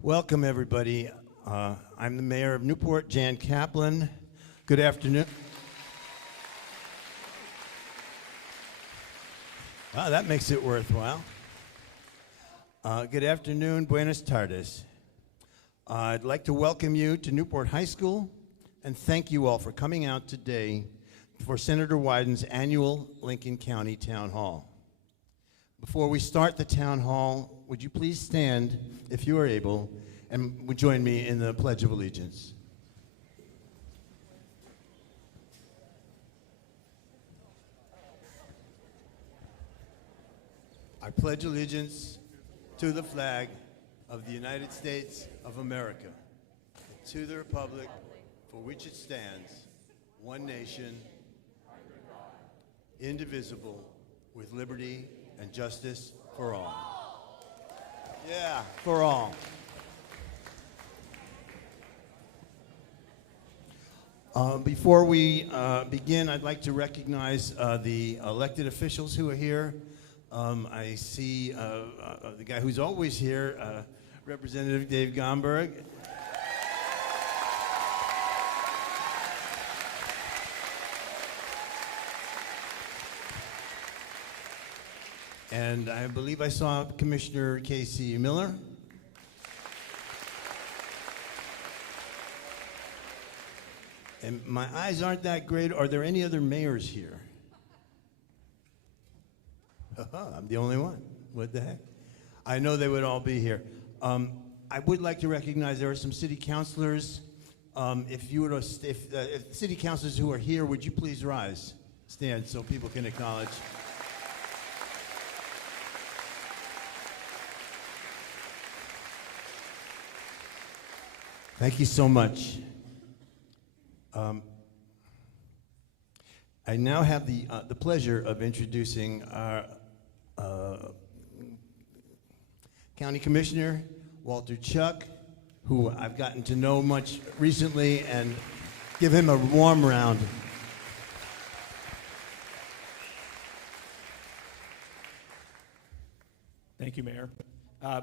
Welcome, everybody. I'm the mayor of Newport, Jan Kaplan. Good afternoon. Wow, that makes it worthwhile. Good afternoon, buenas tardes. I'd like to welcome you to Newport High School and thank you all for coming out today for Senator Wyden's annual Lincoln County Town Hall. Before we start the town hall, would you please stand, if you are able, and would join me in the Pledge of Allegiance. I pledge allegiance to the flag of the United States of America, and to the republic for which it stands, one nation, indivisible, with liberty and justice for all. Yeah, for all. Before we begin, I'd like to recognize the elected officials who are here. I see the guy who's always here, Representative Dave Gomberg. And I believe I saw Commissioner Casey Miller. And my eyes aren't that great. Are there any other mayors here? I'm the only one. What the heck? I know they would all be here. I would like to recognize there are some city councilors. If city councilors who are here, would you please rise? Stand so people can acknowledge. Thank you so much. I now have the pleasure of introducing our County Commissioner, Walter Chuck, who I've gotten to know much recently, and give him a warm round. Thank you, Mayor. I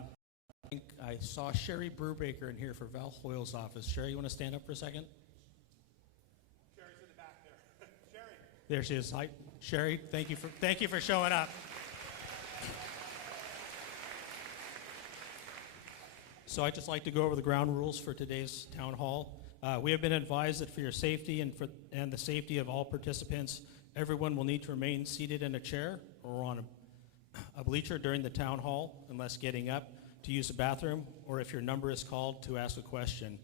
think I saw Sherry Brubaker in here for Val Hoyle's office. Sherry, you want to stand up for a second? Sherry's in the back there. Sherry. There she is. Hi, Sherry. Thank you for showing up. So I'd just like to go over the ground rules for today's town hall. We have been advised that for your safety and the safety of all participants, everyone will need to remain seated in a chair or on a bleacher during the town hall unless getting up to use the bathroom or if your number is called to ask a question.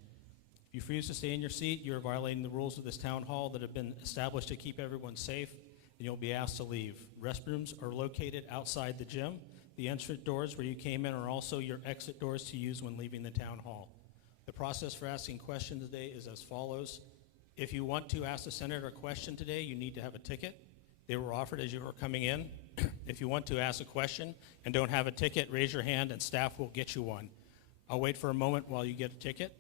If you refuse to stay in your seat, you are violating the rules of this town hall that have been established to keep everyone safe, and you'll be asked to leave. Restrooms are located outside the gym. The entrance doors where you came in are also your exit doors to use when leaving the town hall. The process for asking questions today is as follows. If you want to ask the senator a question today, you need to have a ticket. They were offered as you were coming in. If you want to ask a question and don't have a ticket, raise your hand and staff will get you one. I'll wait for a moment while you get a ticket.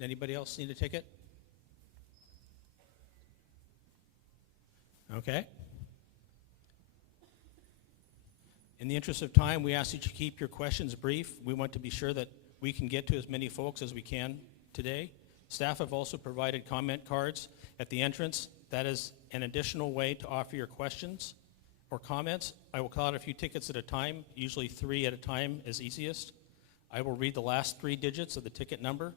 Anybody else need a ticket? Okay. In the interest of time, we ask that you keep your questions brief. We want to be sure that we can get to as many folks as we can today. Staff have also provided comment cards at the entrance. That is an additional way to offer your questions or comments. I will call out a few tickets at a time, usually 3 at a time is easiest. I will read the last 3 digits of the ticket number.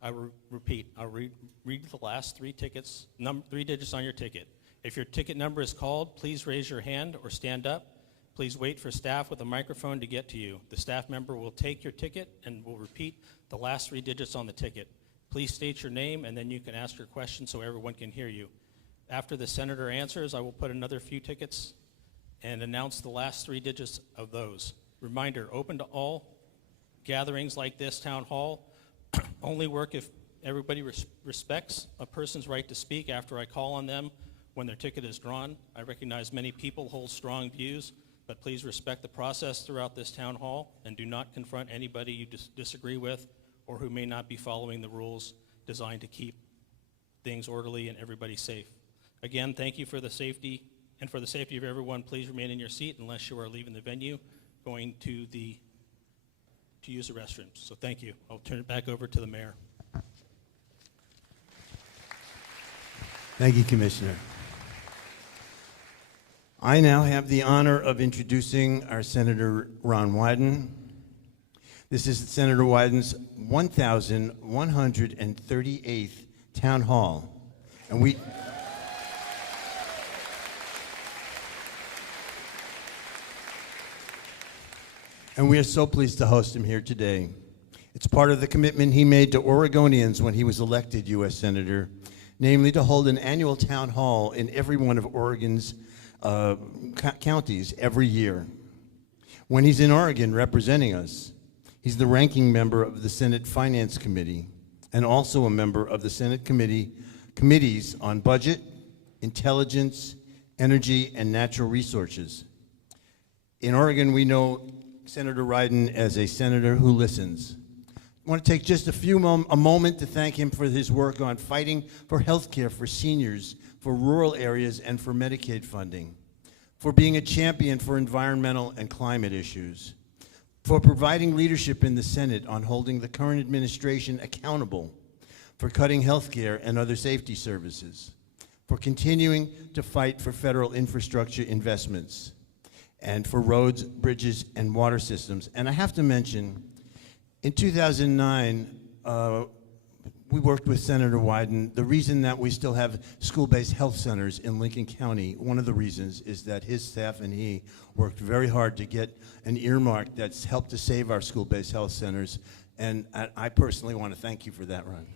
I will repeat, I'll read the last 3 digits on your ticket. If your ticket number is called, please raise your hand or stand up. Please wait for staff with a microphone to get to you. The staff member will take your ticket and will repeat the last 3 digits on the ticket. Please state your name and then you can ask your question so everyone can hear you. After the senator answers, I will put another few tickets and announce the last 3 digits of those. Reminder, open to all gatherings like this town hall. Only work if everybody respects a person's right to speak after I call on them when their ticket is drawn. I recognize many people hold strong views, but please respect the process throughout this town hall and do not confront anybody you disagree with or who may not be following the rules designed to keep things orderly and everybody safe. Again, thank you for the safety, and for the safety of everyone, please remain in your seat unless you are leaving the venue, going to to use the restrooms. So thank you. I'll turn it back over to the mayor. Thank you, Commissioner. I now have the honor of introducing our Senator Ron Wyden. This is Senator Wyden's 1,138th town hall. And we are so pleased to host him here today. It's part of the commitment he made to Oregonians when he was elected U.S. Senator, namely to hold an annual town hall in every one of Oregon's counties every year. When he's in Oregon representing us, he's the ranking member of the Senate Finance Committee and also a member of the Senate committees on budget, intelligence, energy, and natural resources. In Oregon, we know Senator Wyden as a senator who listens. I want to take just a moment to thank him for his work on fighting for health care for seniors, for rural areas, and for Medicaid funding, for being a champion for environmental and climate issues, for providing leadership in the Senate on holding the current administration accountable, for cutting health care and other safety services, for continuing to fight for federal infrastructure investments, and for roads, bridges, and water systems. And I have to mention, in 2009, we worked with Senator Wyden. The reason that we still have school-based health centers in Lincoln County, one of the reasons is that his staff and he worked very hard to get an earmark that's helped to save our school-based health centers. And I personally want to thank you for that, Ron.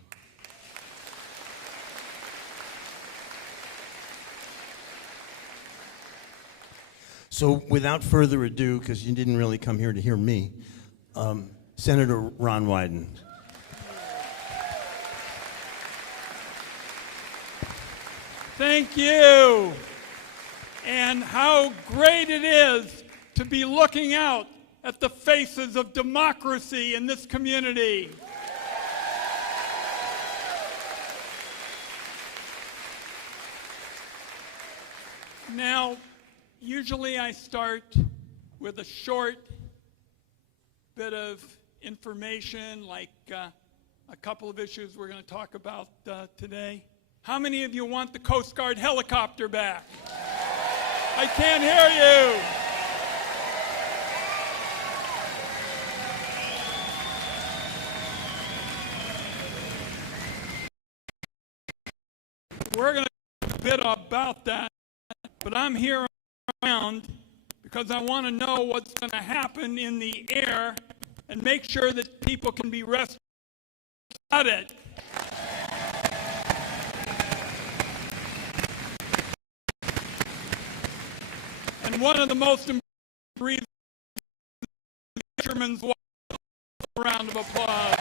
So without further ado, because you didn't really come here to hear me, Senator Ron Wyden. Thank you. And how great it is to be looking out at the faces of democracy in this community. Now, usually I start with a short bit of information, like a couple of issues we're going to talk about today. How many of you want the Coast Guard helicopter back? I can't hear you. We're going to talk a bit about that, but I'm here around because I want to know what's going to happen in the air and make sure that people can be rested about it. And one of the most important reasons fishermen's wives. A round of applause.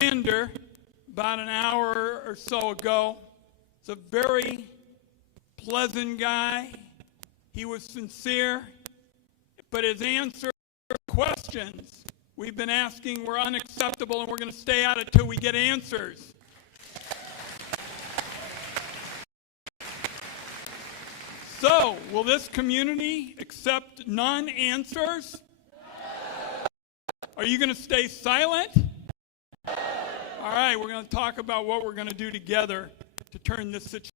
Commander, about an hour or so ago, is a very pleasant guy. He was sincere, but his answers to questions we've been asking were unacceptable, and we're going to stay at it till we get answers. So, will this community accept non-answers? Are you going to stay silent? All right, we're going to talk about what we're going to do together to turn this situation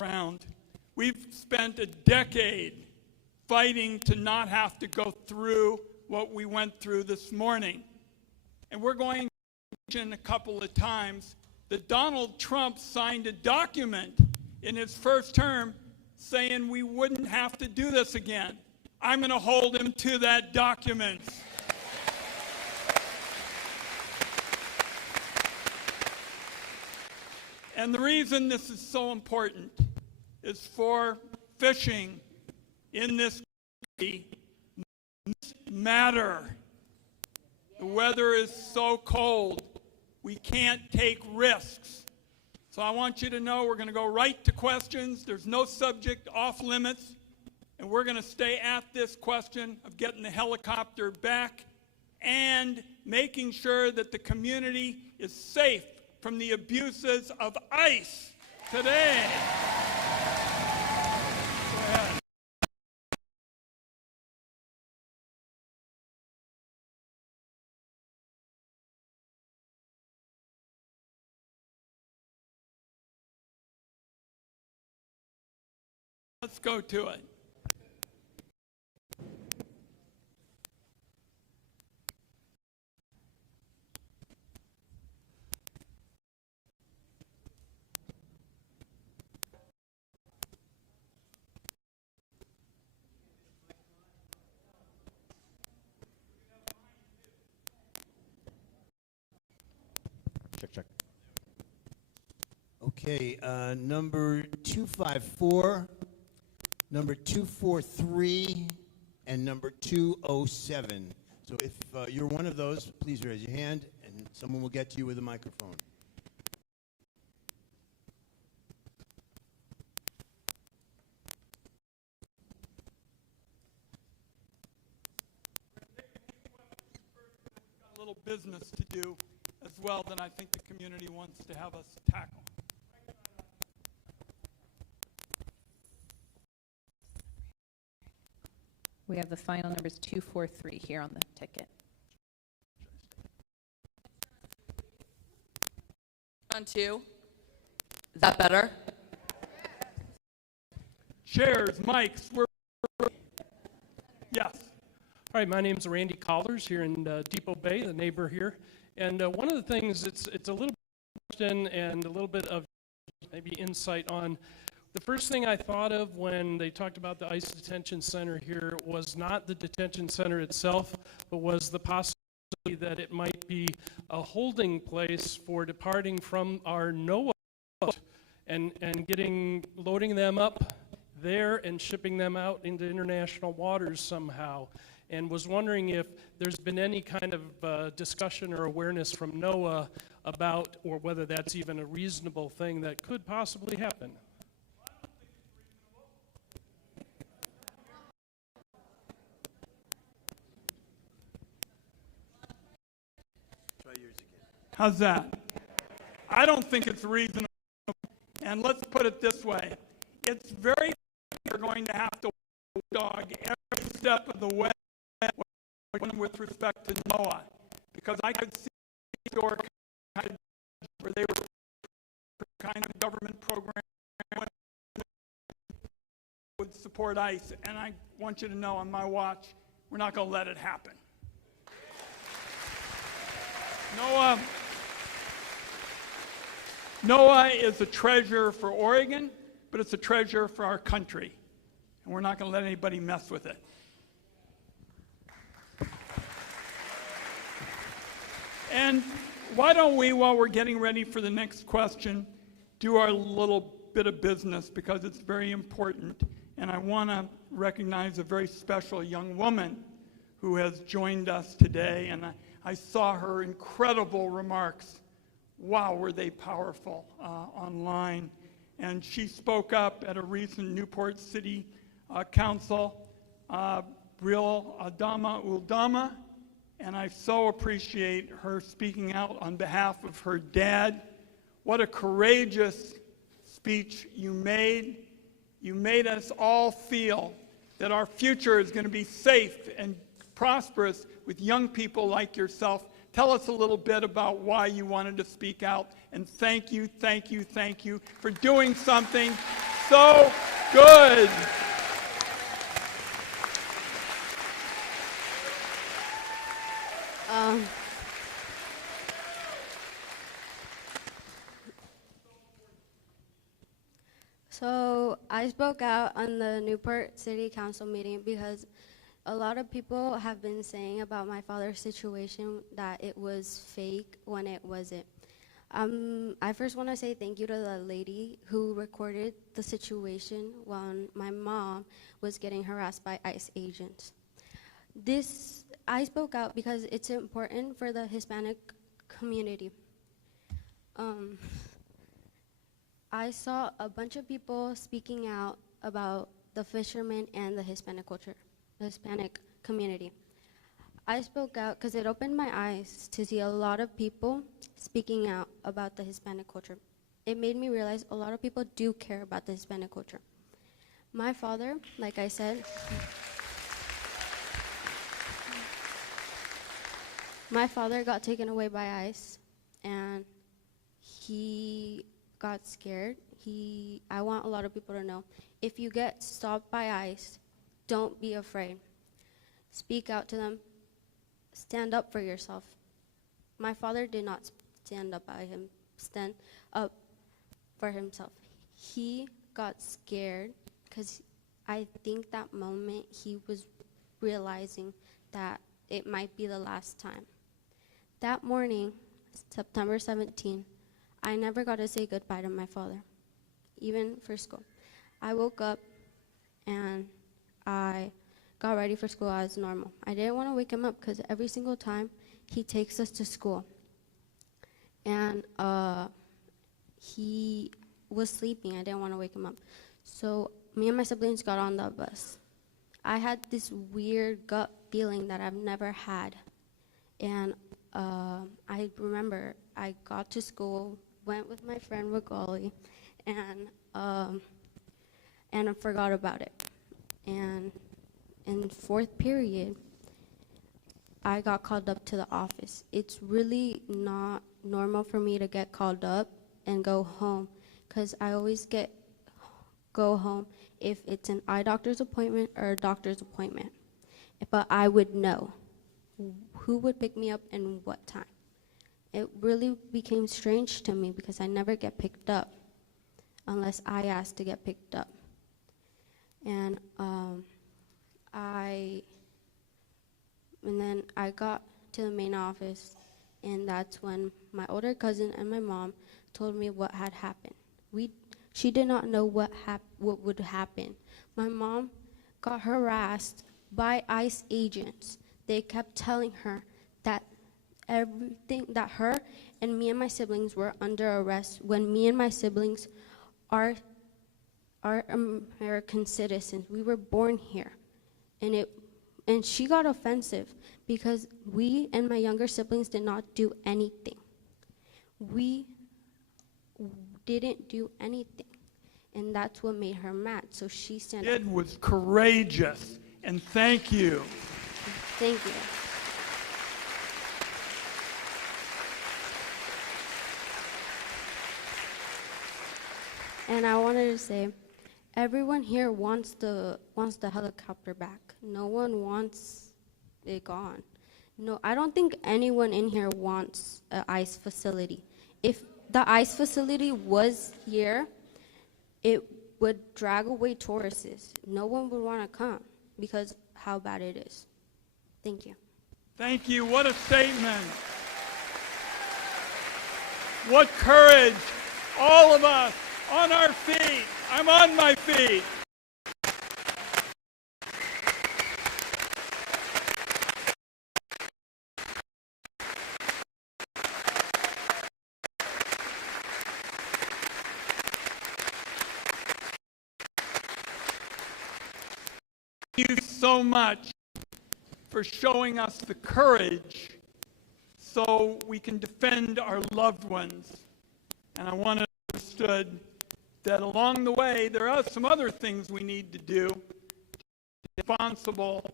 around. We've spent a decade fighting to not have to go through what we went through this morning. And we're going to mention a couple of times that Donald Trump signed a document in his first term saying we wouldn't have to do this again. I'm going to hold him to that document. And the reason this is so important is for fishing in this country matter. The weather is so cold, we can't take risks. So I want you to know we're going to go right to questions. There's no subject off limits. And we're going to stay at this question of getting the helicopter back and making sure that the community is safe from the abuses of ICE. today. Go ahead. Let's go to it. Check. Okay, number 254, number 243, and number 207. So if you're one of those, please raise your hand, and someone will get to you with a microphone. A little business to do as well that I think the community wants to have us tackle. We have the final numbers 243 here on the ticket. On two. Is that better? Chairs, mics, yes. All right, my name's Randy Collars here in Depot Bay, the neighbor here. And one of the things, it's a little question and a little bit of maybe insight on. The first thing I thought of when they talked about the ICE detention center here was not the detention center itself, but was the possibility that it might be a holding place for departing from our NOAA and loading them up there and shipping them out into international waters somehow. And was wondering if there's been any kind of discussion or awareness from NOAA about, or whether that's even a reasonable thing that could possibly happen. Try yours again. How's that? I don't think it's reasonable. And let's put it this way. It's very you're going to have to dog every step of the way with respect to NOAA. Because I could see your kind of where they were kind of government program would support ICE. And I want you to know on my watch, we're not going to let it happen. NOAA is a treasure for Oregon, but it's a treasure for our country. And we're not going to let anybody mess with it. And why don't we, while we're getting ready for the next question, do our little bit of business, because it's very important. And I want to recognize a very special young woman who has joined us today. And I saw her incredible remarks. Wow, were they powerful online. And she spoke up at a recent Newport City Council, Real Adama Uldama. And I so appreciate her speaking out on behalf of her dad. What a courageous speech you made. You made us all feel that our future is going to be safe and prosperous with young people like yourself. Tell us a little bit about why you wanted to speak out. And thank you for doing something so good. So I spoke out on the Newport City Council meeting because a lot of people have been saying about my father's situation that it was fake when it wasn't. I first want to say thank you to the lady who recorded the situation when my mom was getting harassed by ICE agents. I spoke out because it's important for the Hispanic community. I saw a bunch of people speaking out about the fishermen and the Hispanic culture, the Hispanic community. I spoke out because it opened my eyes to see a lot of people speaking out about the Hispanic culture. it made me realize a lot of people do care about the Hispanic culture. My father, like I said, my father got taken away by ICE, and he got scared. I want a lot of people to know, if you get stopped by ICE, don't be afraid. Speak out to them. Stand up for yourself. My father did not stand up for himself. He got scared because I think that moment he was realizing that it might be the last time. That morning, September 17, I never got to say goodbye to my father, even for school. I woke up and I got ready for school as normal. I didn't want to wake him up because every single time he takes us to school, and he was sleeping. I didn't want to wake him up. So me and my siblings got on the bus. I had this weird gut feeling that I've never had. And I remember I got to school, went with my friend Magali, and I forgot about it. And in fourth period, I got called up to the office. It's really not normal for me to get called up and go home, because I always go home if it's an eye doctor's appointment or a doctor's appointment. But I would know who would pick me up and what time. It really became strange to me because I never get picked up unless I ask to get picked up. And then I got to the main office, and that's when my older cousin and my mom told me what had happened. She did not know what would happen. My mom got harassed by ICE agents. They kept telling her that that her and me and my siblings were under arrest, when me and my siblings are American citizens. We were born here. And she got offensive because we and my younger siblings did not do anything. We didn't do anything. And that's what made her mad. So she stand up. It was courageous, and thank you. Thank you. And I wanted to say, everyone here wants the helicopter back. No one wants it gone. No, I don't think anyone in here wants an ICE facility. If the ICE facility was here, it would drag away tourists. No one would want to come because how bad it is. Thank you. Thank you. What a statement. What courage. All of us on our feet. I'm on my feet. Thank you so much for showing us the courage so we can defend our loved ones. And I want to understood that along the way there are some other things we need to do, responsible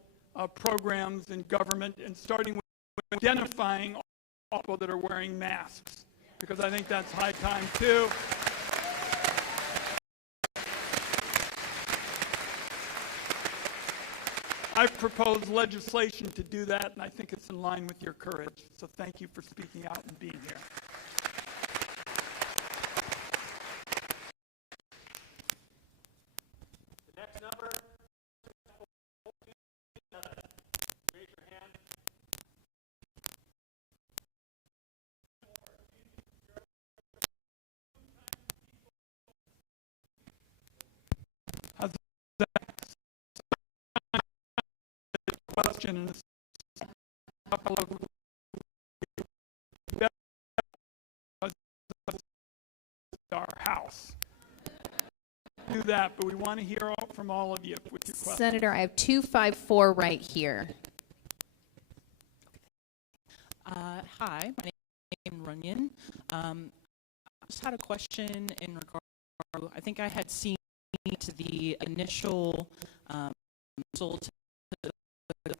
programs in government, and starting with identifying all people that are wearing masks, because I think that's high time too. I've proposed legislation to do that, and I think it's in line with your courage. So thank you for speaking out and being here. The next number, raise your hand. How's that? Question and a couple of our house. Do that, but we want to hear from all of you with your questions. Senator, I have 254 right here. Hi, my name is Runyon. Just had a question in regard, I think I had seen the initial result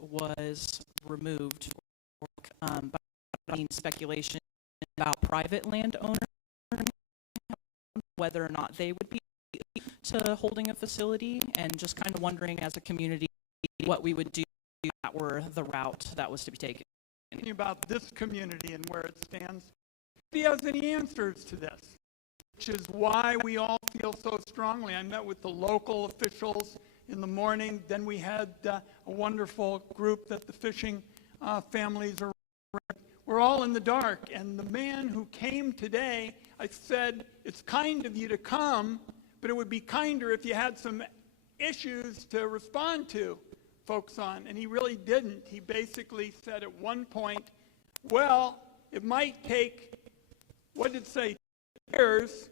was removed, by speculation about private landowners, whether or not they would be to holding a facility, and just kind of wondering as a community what we would do if that were the route that was to be taken. Thinking about this community and where it stands. Nobody has any answers to this, which is why we all feel so strongly. I met with the local officials in the morning. Then we had a wonderful group that the fishing families are. We're all in the dark. And the man who came today, I said, it's kind of you to come, but it would be kinder if you had some issues to respond to folks on. And he really didn't. He basically said at one point, well, it might take, what did it say, years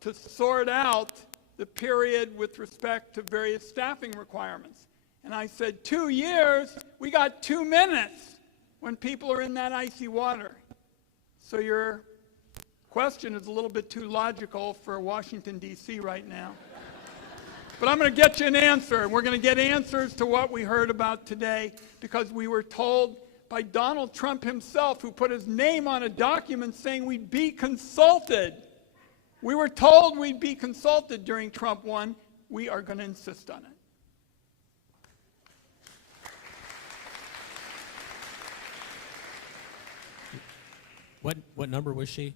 to sort out the period with respect to various staffing requirements. And I said, 2 years? We got 2 minutes when people are in that icy water. So your question is a little bit too logical for Washington, D.C. right now. But I'm going to get you an answer. We're going to get answers to what we heard about today, because we were told by Donald Trump himself, who put his name on a document saying we'd be consulted. We were told we'd be consulted during Trump 1. We are going to insist on it. What number was she?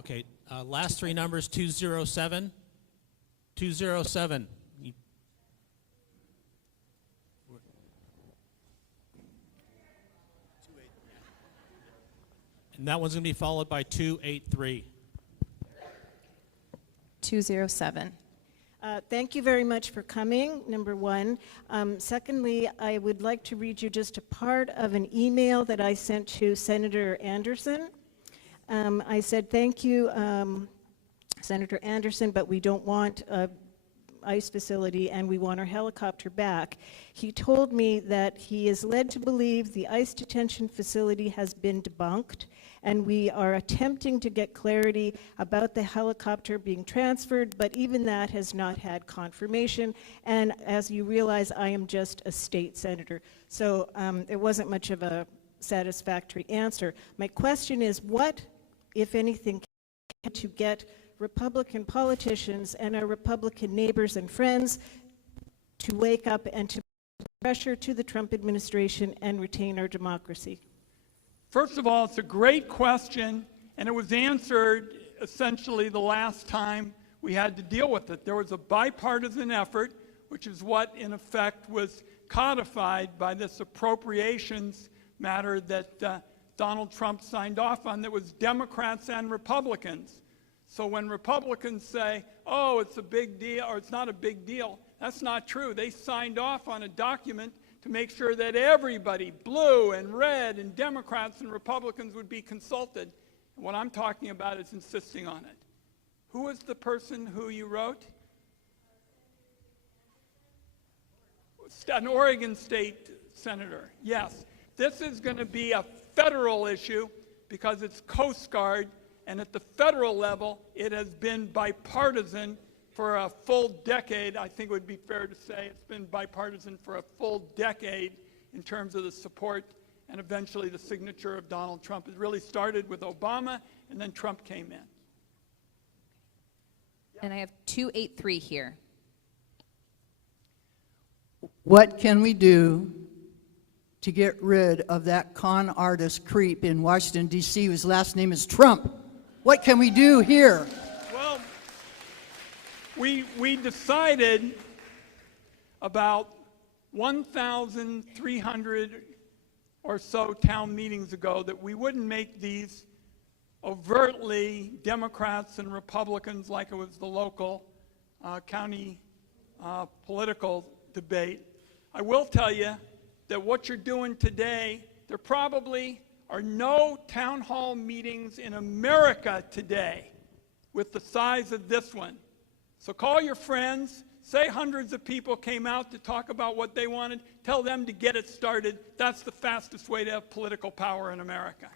Okay, last three numbers, 207. 207. And that one's going to be followed by 283. 207. Thank you very much for coming, number one. Secondly, I would like to read you just a part of an email that I sent to Senator Anderson. I said, thank you, Senator Anderson, but we don't want a ICE facility and we want our helicopter back. He told me that he is led to believe the ICE detention facility has been debunked, and we are attempting to get clarity about the helicopter being transferred, but even that has not had confirmation. And as you realize, I am just a state senator, so it wasn't much of a satisfactory answer. My question is, what, if anything, to get Republican politicians and our Republican neighbors and friends to wake up and to pressure to the Trump administration and retain our democracy? First of all, it's a great question, and it was answered essentially the last time we had to deal with it. There was a bipartisan effort, which is what in effect was codified by this appropriations matter that Donald Trump signed off on, that was Democrats and Republicans. So when Republicans say, oh, it's a big deal, or it's not a big deal, that's not true. They signed off on a document to make sure that everybody, blue and red and Democrats and Republicans, would be consulted. And what I'm talking about is insisting on it. Who was the person who you wrote? An Oregon State senator, yes. This is going to be a federal issue because it's Coast Guard. And at the federal level, it has been bipartisan for a full decade. I think it would be fair to say it's been bipartisan for a full decade in terms of the support and eventually the signature of Donald Trump. It really started with Obama, and then Trump came in. And I have 283 here. What can we do to get rid of that con artist creep in Washington, D.C., whose last name is Trump? What can we do here? Well, we decided about 1,300 or so town meetings ago that we wouldn't make these overtly Democrats and Republicans like it was the local county political debate. I will tell you that what you're doing today, there probably are no town hall meetings in America today with the size of this one. So call your friends, say hundreds of people came out to talk about what they wanted, tell them to get it started. That's the fastest way to have political power in America.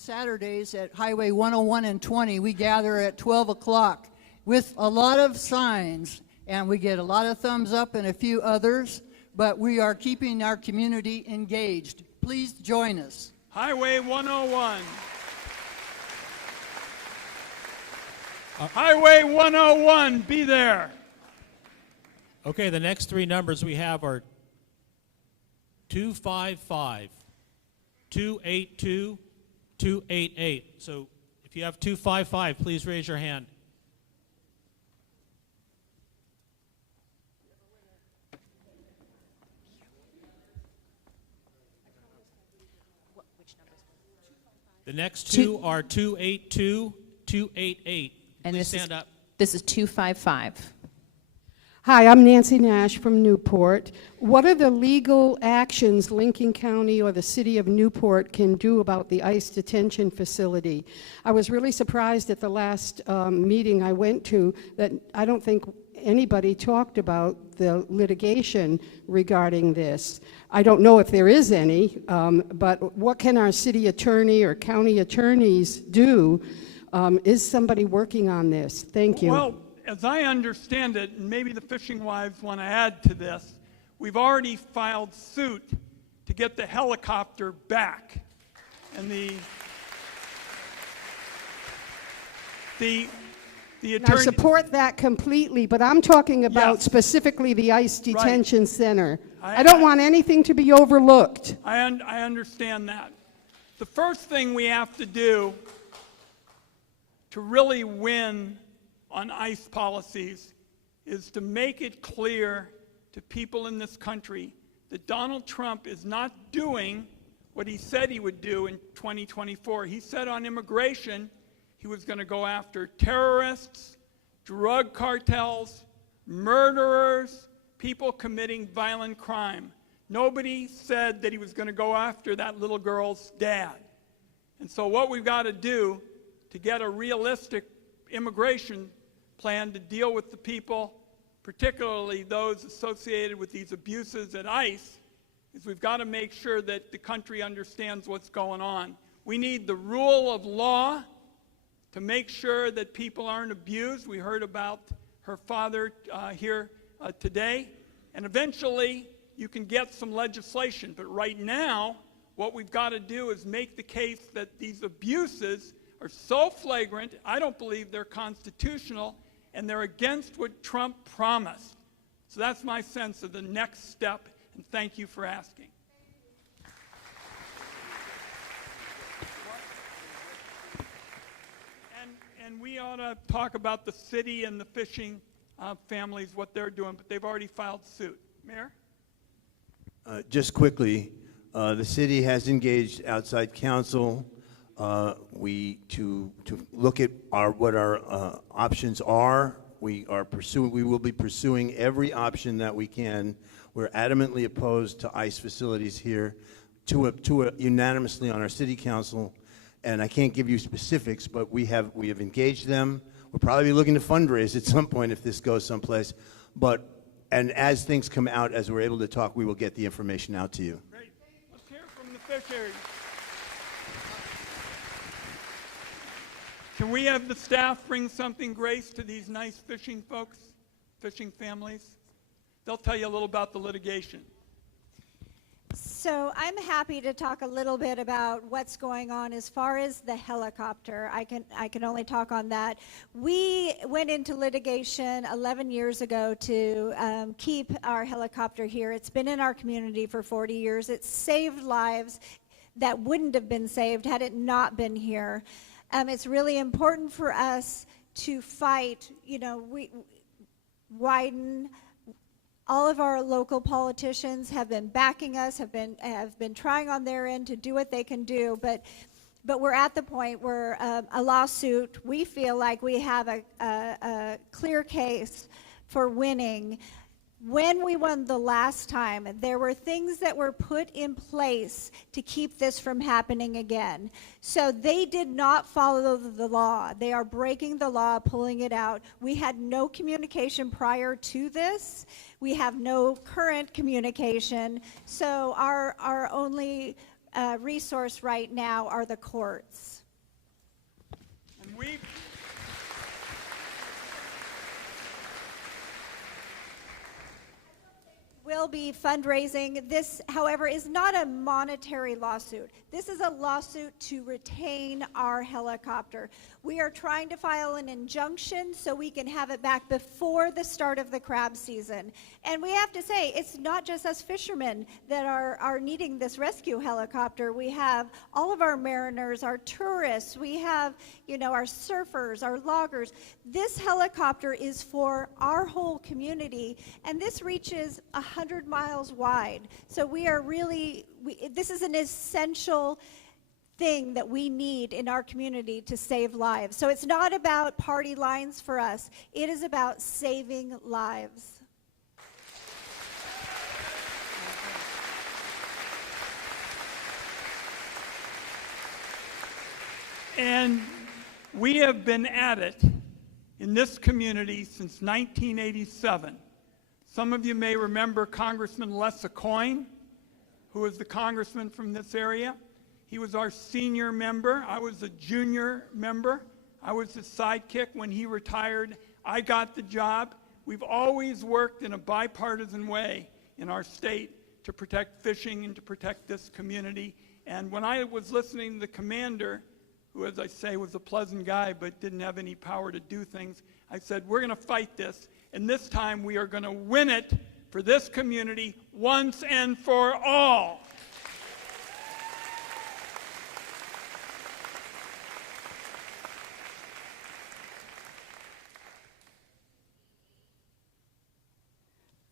Saturdays at Highway 101 and 20, we gather at 12 o'clock with a lot of signs, and we get a lot of thumbs up and a few others, but we are keeping our community engaged. Please join us. Highway 101. Highway 101, be there. Okay, the next three numbers we have are 255, 282, 288. So if you have 255, please raise your hand. The next two are 282, 288. And Please stand up. This is 255. Hi, I'm Nancy Nash from Newport. What are the legal actions Lincoln County or the city of Newport can do about the ICE detention facility? I was really surprised at the last meeting I went to that I don't think anybody talked about the litigation regarding this. I don't know if there is any, but what can our city attorney or county attorneys do? Is somebody working on this? Thank you. Well, as I understand it, and maybe the fishing wives want to add to this, we've already filed suit to get the helicopter back. And the And I support that completely, but I'm talking about Yes. specifically the ICE detention Right. center. I- I don't want anything to be overlooked. I understand that. The first thing we have to do to really win on ICE policies is to make it clear to people in this country that Donald Trump is not doing what he said he would do in 2024. He said on immigration he was going to go after terrorists, drug cartels, murderers, people committing violent crime. Nobody said that he was going to go after that little girl's dad. And so what we've got to do to get a realistic immigration plan to deal with the people, particularly those associated with these abuses at ICE, is we've got to make sure that the country understands what's going on. We need the rule of law to make sure that people aren't abused. We heard about her father here today. And eventually, you can get some legislation. But right now, what we've got to do is make the case that these abuses are so flagrant, I don't believe they're constitutional, and they're against what Trump promised. So that's my sense of the next step, and thank you for asking. And we ought to talk about the city and the fishing families, what they're doing, but they've already filed suit. Mayor? Just quickly, the city has engaged outside counsel to look at what our options are. We will be pursuing every option that we can. We're adamantly opposed to ICE facilities here, unanimously on our city council. And I can't give you specifics, but we have engaged them. We'll probably be looking to fundraise at some point if this goes someplace. And as things come out, as we're able to talk, we will get the information out to you. Great. Let's hear from the fisheries. Can we have the staff bring something, Grace, to these nice fishing folks, fishing families? They'll tell you a little about the litigation. So I'm happy to talk a little bit about what's going on as far as the helicopter. I can only talk on that. We went into litigation 11 years ago to keep our helicopter here. It's been in our community for 40 years. It's saved lives that wouldn't have been saved had it not been here. It's really important for us to fight, Wyden. All of our local politicians have been backing us, have been trying on their end to do what they can do, but we're at the point where a lawsuit, we feel like we have a clear case for winning. When we won the last time, there were things that were put in place to keep this from happening again. So they did not follow the law. They are breaking the law, pulling it out. We had no communication prior to this. We have no current communication. So our only resource right now are the courts. And will be fundraising. This, however, is not a monetary lawsuit. This is a lawsuit to retain our helicopter. We are trying to file an injunction so we can have it back before the start of the crab season. And we have to say, it's not just us fishermen that are needing this rescue helicopter. We have all of our mariners, our tourists, we have, our surfers, our loggers. This helicopter is for our whole community, and this reaches 100 miles wide. So we are really, this is an essential thing that we need in our community to save lives. So it's not about party lines for us. It is about saving lives. And we have been at it in this community since 1987. Some of you may remember Congressman Les Coyne, who was the congressman from this area. He was our senior member. I was a junior member. I was his sidekick. When he retired, I got the job. We've always worked in a bipartisan way in our state to protect fishing and to protect this community. And when I was listening to the commander, who, as I say, was a pleasant guy but didn't have any power to do things, I said, we're going to fight this, and this time we are going to win it for this community once and for all.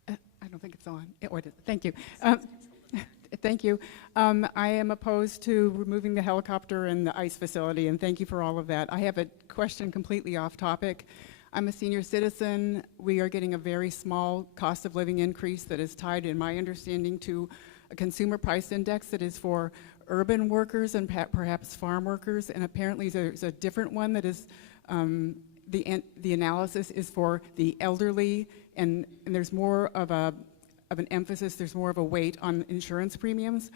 I don't think it's on. Thank you. Thank you. I am opposed to removing the helicopter and the ice facility, and thank you for all of that. I have a question completely off topic. I'm a senior citizen. We are getting a very small cost of living increase that is tied, in my understanding, to a consumer price index that is for urban workers and perhaps farm workers, and apparently there's a different one that is, the analysis is for the elderly, and there's more of an emphasis, there's more of a weight on insurance premiums.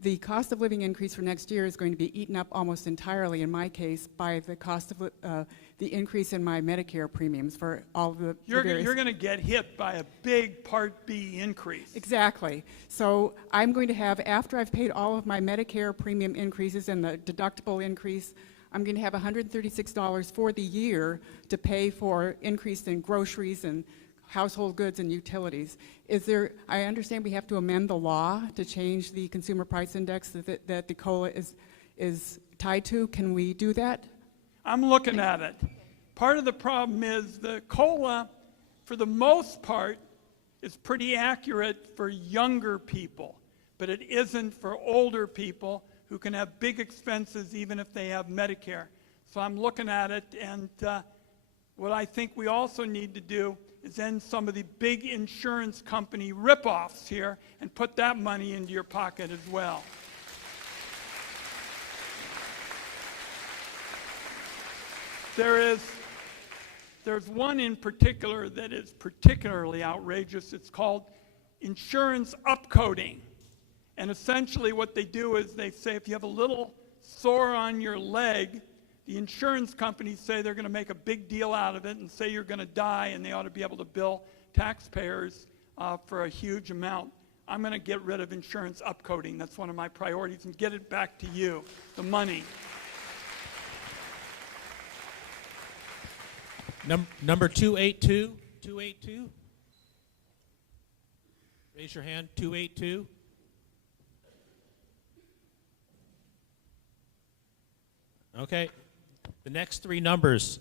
The cost of living increase for next year is going to be eaten up almost entirely, in my case, by the cost of the increase in my Medicare premiums for all of the You're going to get hit by a big Part B increase. Exactly. So I'm going to have, after I've paid all of my Medicare premium increases and the deductible increase, I'm going to have $136 for the year to pay for increase in groceries and household goods and utilities. I understand we have to amend the law to change the consumer price index that the COLA is tied to. Can we do that? I'm looking at it. Part of the problem is the COLA, for the most part, is pretty accurate for younger people, but it isn't for older people who can have big expenses even if they have Medicare. So I'm looking at it, and what I think we also need to do is end some of the big insurance company ripoffs here and put that money into your pocket as well. There's one in particular that is particularly outrageous. It's called insurance upcoding. And essentially what they do is they say if you have a little sore on your leg, the insurance companies say they're going to make a big deal out of it and say you're going to die, and they ought to be able to bill taxpayers for a huge amount. I'm going to get rid of insurance upcoding. That's one of my priorities, and get it back to you, the money. Number 282. 282. Raise your hand. 282. Okay. The next three numbers,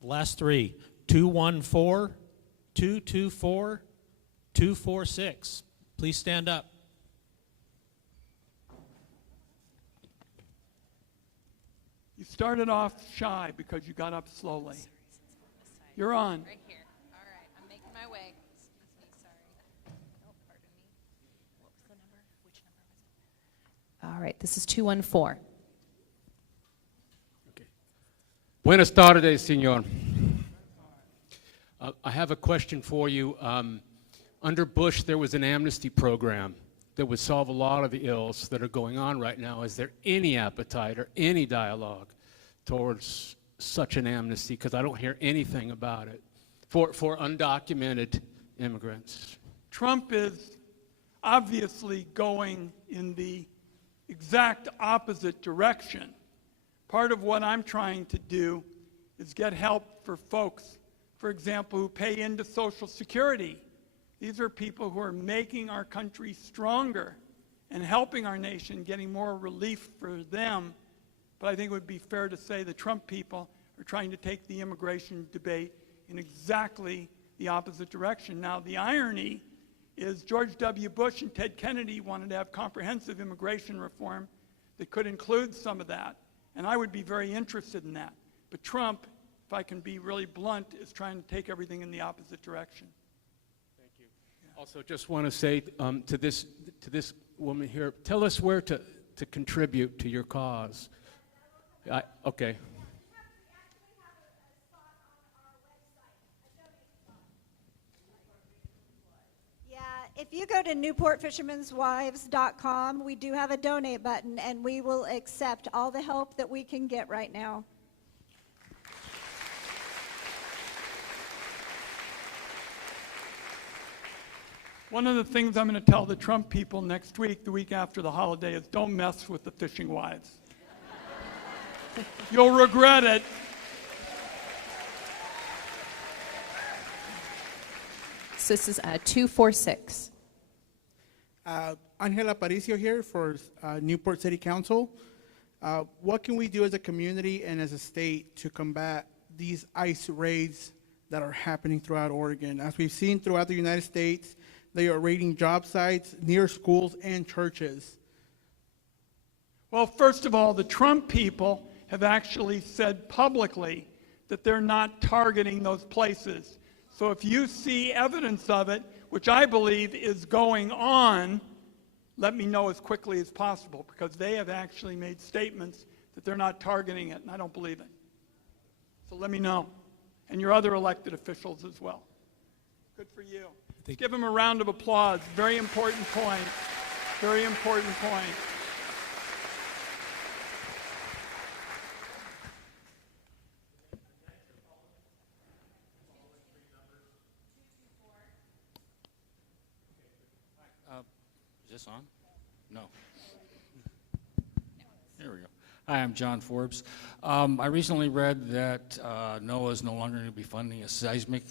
the last three, 214, 224, 246. Please stand up. You started off shy because you got up slowly. You're on. Right here. All right, I'm making my way. Excuse me, sorry. Oh, pardon me. What was the number? Which number was it? All right, this is 214. Buenas tardes, señor. I have a question for you. Under Bush, there was an amnesty program that would solve a lot of the ills that are going on right now. Is there any appetite or any dialogue towards such an amnesty? Because I don't hear anything about it for undocumented immigrants. Trump is obviously going in the exact opposite direction. Part of what I'm trying to do is get help for folks, for example, who pay into Social Security. These are people who are making our country stronger and helping our nation, getting more relief for them. But I think it would be fair to say the Trump people are trying to take the immigration debate in exactly the opposite direction. Now, the irony is George W. Bush and Ted Kennedy wanted to have comprehensive immigration reform that could include some of that, and I would be very interested in that. But Trump, if I can be really blunt, is trying to take everything in the opposite direction. Thank you. Yeah. Also, just want to say to this woman here, tell us where to contribute to your cause. Okay. If you go to newportfishermenswives.com, we do have a donate button, and we will accept all the help that we can get right now. One of the things I'm going to tell the Trump people next week, the week after the holiday, is don't mess with the fishing wives. You'll regret it. So this is 246. Angel Aparicio here for Newport City Council. What can we do as a community and as a state to combat these ICE raids that are happening throughout Oregon? As we've seen throughout the United States, they are raiding job sites near schools and churches. Well, first of all, the Trump people have actually said publicly that they're not targeting those places. So if you see evidence of it, which I believe is going on, let me know as quickly as possible, because they have actually made statements that they're not targeting it, and I don't believe it. So let me know. And your other elected officials as well. Good for you. Let's give them a round of applause. Very important point. Very important point. Is this on? No. There we go. Hi, I'm John Forbes. I recently read that NOAA is no longer going to be funding a seismic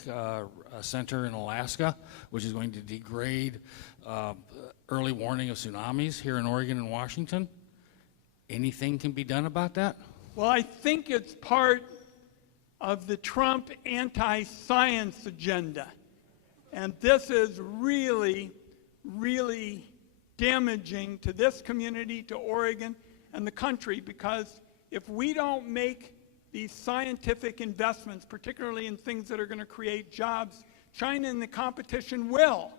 center in Alaska, which is going to degrade early warning of tsunamis here in Oregon and Washington. Anything can be done about that? Well, I think it's part of the Trump anti-science agenda. And this is really, really damaging to this community, to Oregon, and the country, because if we don't make these scientific investments, particularly in things that are going to create jobs, China in the competition will.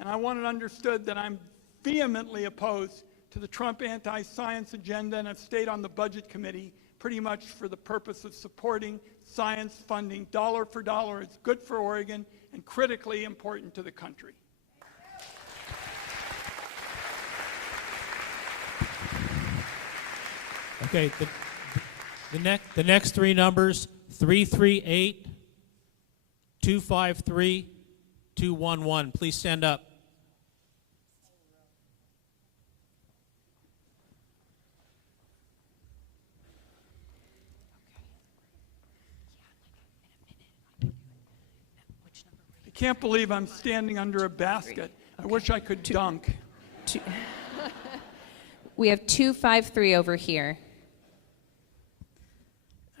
And I want it understood that I'm vehemently opposed to the Trump anti-science agenda, and I've stayed on the Budget Committee pretty much for the purpose of supporting science funding dollar for dollar. It's good for Oregon and critically important to the country. Okay, the next three numbers, 338, 253, 211. Please stand up. I can't believe I'm standing under a basket. I wish I could dunk. We have 253 over here.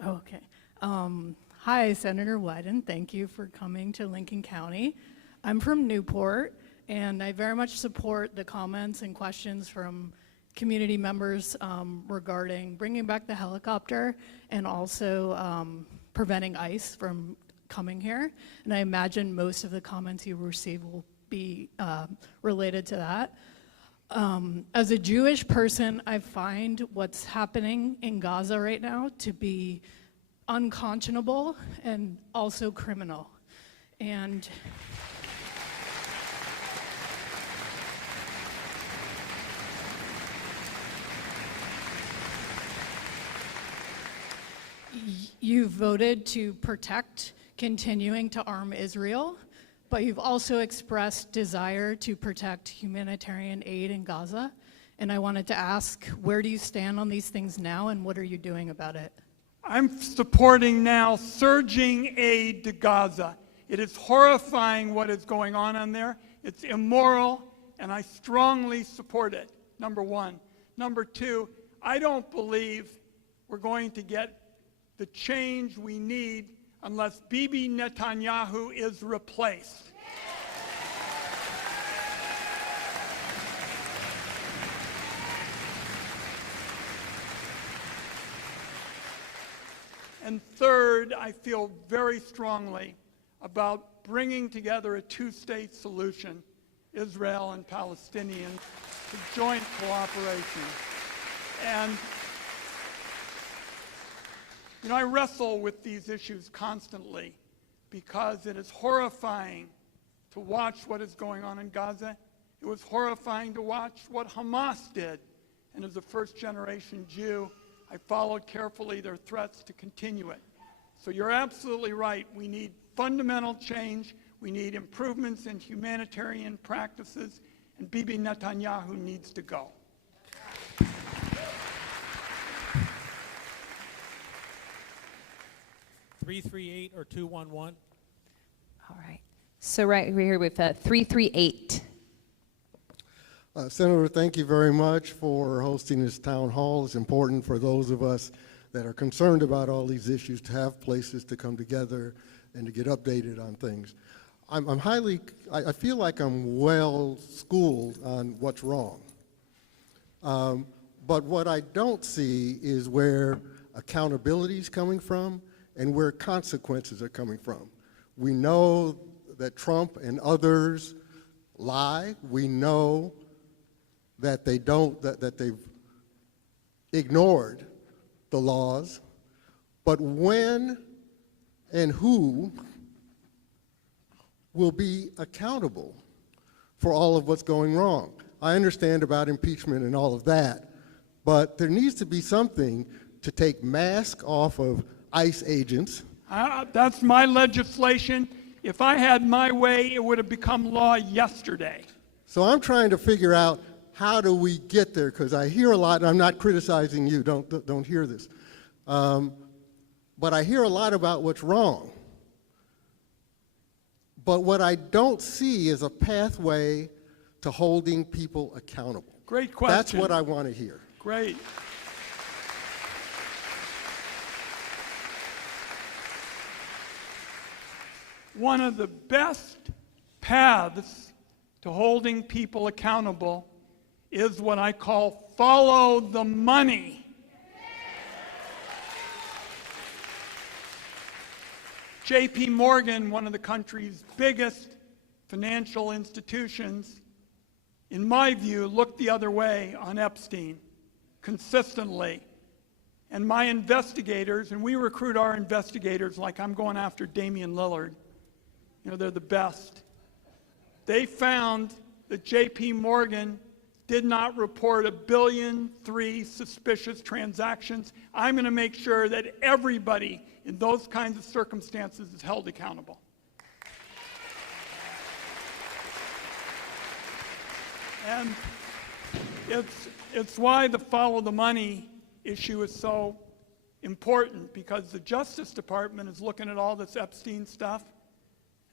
Okay. Hi, Senator Wyden. Thank you for coming to Lincoln County. I'm from Newport, and I very much support the comments and questions from community members regarding bringing back the helicopter and also preventing ICE from coming here. And I imagine most of the comments you receive will be related to that. As a Jewish person, I find what's happening in Gaza right now to be unconscionable and also criminal. And you've voted to protect continuing to arm Israel, but you've also expressed desire to protect humanitarian aid in Gaza. And I wanted to ask, where do you stand on these things now, and what are you doing about it? I'm supporting now surging aid to Gaza. It is horrifying what is going on there. It's immoral, and I strongly support it, number one. Number two, I don't believe we're going to get the change we need unless Bibi Netanyahu is replaced. And third, I feel very strongly about bringing together a two-state solution, Israel and Palestinians, to joint cooperation. And, you know, I wrestle with these issues constantly because it is horrifying to watch what is going on in Gaza. It was horrifying to watch what Hamas did. And as a first-generation Jew, I followed carefully their threats to continue it. So you're absolutely right. We need fundamental change. We need improvements in humanitarian practices, and Bibi Netanyahu needs to go. 338 or 211? All right. So we're here with 338. Senator, thank you very much for hosting this town hall. It's important for those of us that are concerned about all these issues to have places to come together and to get updated on things. I feel like I'm well schooled on what's wrong. But what I don't see is where accountability is coming from and where consequences are coming from. We know that Trump and others lie. We know that they've ignored the laws. But when and who will be accountable for all of what's going wrong? I understand about impeachment and all of that, but there needs to be something to take masks off of ICE agents. That's my legislation. If I had my way, it would have become law yesterday. So I'm trying to figure out, how do we get there? Because I hear a lot, and I'm not criticizing you, don't hear this. But I hear a lot about what's wrong. But what I don't see is a pathway to holding people accountable. Great question. That's what I want to hear. Great. One of the best paths to holding people accountable is what I call follow the money. J.P. Morgan, one of the country's biggest financial institutions, in my view, looked the other way on Epstein consistently. And my investigators, and we recruit our investigators like I'm going after Damian Lillard. You know, they're the best. They found that J.P. Morgan did not report 1.3 billion suspicious transactions. I'm going to make sure that everybody in those kinds of circumstances is held accountable. And it's why the follow the money issue is so important, because the Justice Department is looking at all this Epstein stuff